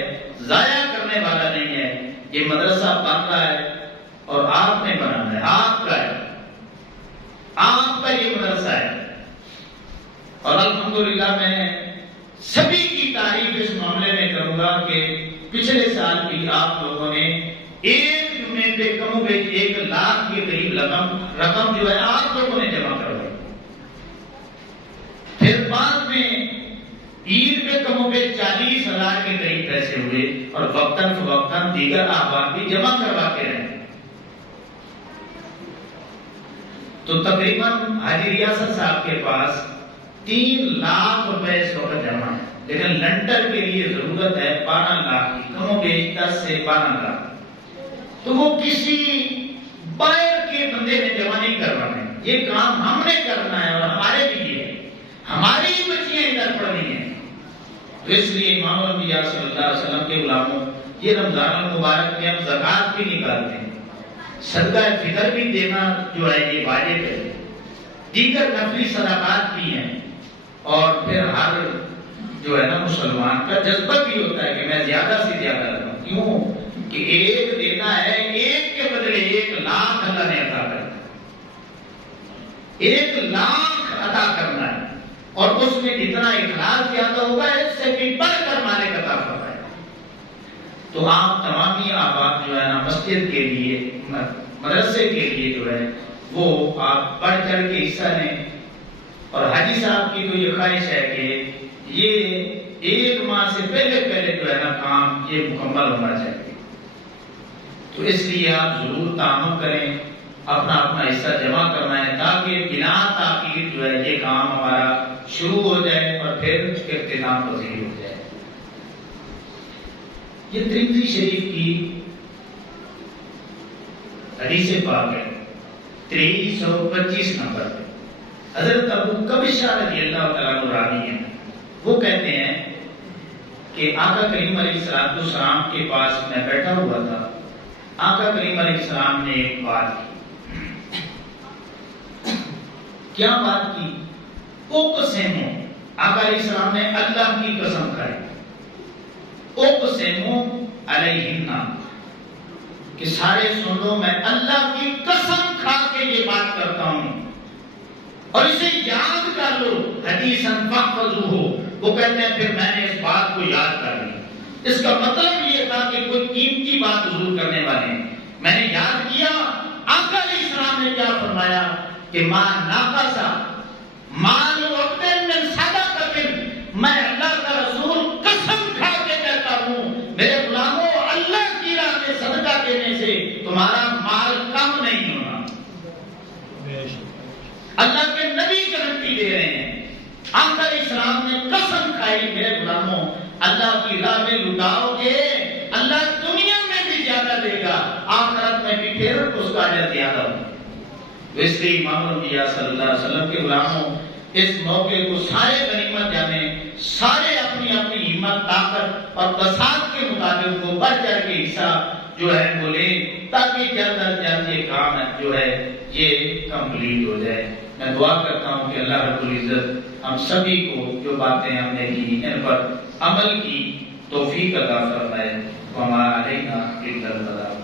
ضائع کرنے والا نہیں ہے. یہ مدرسہ بن رہا ہے اور آپ نے بنانا ہے، آپ کا ہے، آپ کا یہ مدرسہ ہے. اور الحمدللہ میں سبھی کی تعریف اس معاملے میں کروں گا کہ پچھلے سال بھی آپ لوگوں نے ایک جمعے پہ کم و بیش 1 لاکھ کے قریب رقم جو ہے آپ لوگوں نے جمع کروائی. پھر بعد میں عید پہ کم و بیش 40,000 کے قریب پیسے ہوئے اور وقتاً فوقتاً دیگر احباب بھی جمع کروا کے رہے. تو تقریباً حاجی ریاست صاحب کے پاس 3 لاکھ روپے اس وقت جمع ہے، لیکن لنٹر کے لیے ضرورت ہے 12 لاکھ کی، کم و بیش 10 سے 12 لاکھ. تو وہ کسی باہر کے بندے نے جمع نہیں کروانا ہے، یہ کام ہم نے کرنا ہے اور ہمارے لیے ہماری بچیاں ادھر پڑھنی ہیں. تو اس لیے امام الانبیاء صلی اللہ علیہ وسلم کے غلاموں، یہ رمضان المبارک میں ہم زکوٰۃ بھی نکالتے ہیں، صدقہ فطر بھی دینا جو ہے یہ واجب ہے، دیگر نفلی صدقات بھی ہیں. اور پھر ہر جو ہے نا مسلمان کا جذبہ بھی ہوتا ہے کہ میں زیادہ سے زیادہ دوں. کیوں کہ ایک دینا ہے، ایک کے بدلے 1 لاکھ اللہ نے عطا کرنا ہے، 1 لاکھ عطا کرنا ہے. اور اس میں جتنا اخلاص زیادہ ہوگا اس سے بھی بڑھ کر مالک عطا فرمائے. تو آپ تمامی احباب جو ہے نا مسجد کے لیے، مدرسے کے لیے جو ہے وہ آپ بڑھ چڑھ کے حصہ لیں. اور حاجی صاحب کی تو یہ خواہش ہے کہ یہ 1 ماہ سے پہلے جو ہے نا کام یہ مکمل ہونا چاہیے. تو اس لیے آپ ضرور تعاون کریں، اپنا حصہ جمع کرنا ہے تاکہ بنا تاخیر جو ہے یہ کام ہمارا شروع ہو جائے اور پھر اختتام پذیر ہو جائے. یہ ترمذی شریف کی حدیث پاک ہے 2325 نمبر پہ. حضرت ابو کبشہ رضی اللہ تعالیٰ عنہ راوی ہیں، وہ کہتے ہیں کہ آقا کریم علیہ السلام کے پاس میں بیٹھا ہوا تھا. آقا کریم علیہ السلام نے ایک بات کی. کیا بات کی؟ اقسموا، آقا علیہ السلام نے اللہ کی قسم کھائی. اقسموا علیہن، کہ سارے سن لو میں اللہ کی قسم کھا کے یہ بات کرتا ہوں اور اسے یاد کر لو. حدیثاً فاحفظوہ، وہ کہتے ہیں پھر میں نے اس بات کو یاد کر لی. اس کا مطلب یہ تھا کہ کوئی قیمتی بات حضور کرنے والے ہیں، میں نے یاد کیا. آقا علیہ السلام نے کیا فرمایا کہ ما ناقص مال عبد من صدقۃ، میں اللہ کا رسول قسم کھا کے کہتا ہوں میرے غلاموں، اللہ کی راہ میں صدقہ دینے سے تمہارا مال کم نہیں ہونا. اللہ کے نبی گارنٹی دے رہے ہیں. آقا علیہ السلام نے قسم کھائی میرے غلاموں اللہ کی راہ میں لٹاؤ گے اللہ دنیا میں بھی زیادہ دے گا، آخرت میں بھی پھر اس کا اجر زیادہ ہوگا. اس لیے امام الانبیاء صلی اللہ علیہ وسلم کے غلاموں اس موقع کو سارے غنیمت جانیں، سارے اپنی اپنی ہمت طاقت اور بساط کے مطابق وہ بڑھ چڑھ کے حصہ جو ہے وہ لیں تاکہ جلد از جلد یہ کام جو ہے یہ کمپلیٹ ہو جائے. میں دعا کرتا ہوں کہ اللہ رب العزت ہم سبھی کو جو باتیں ہم نے کی ان پر عمل کی توفیق عطا فرمائے. وما علینا الا البلاغ.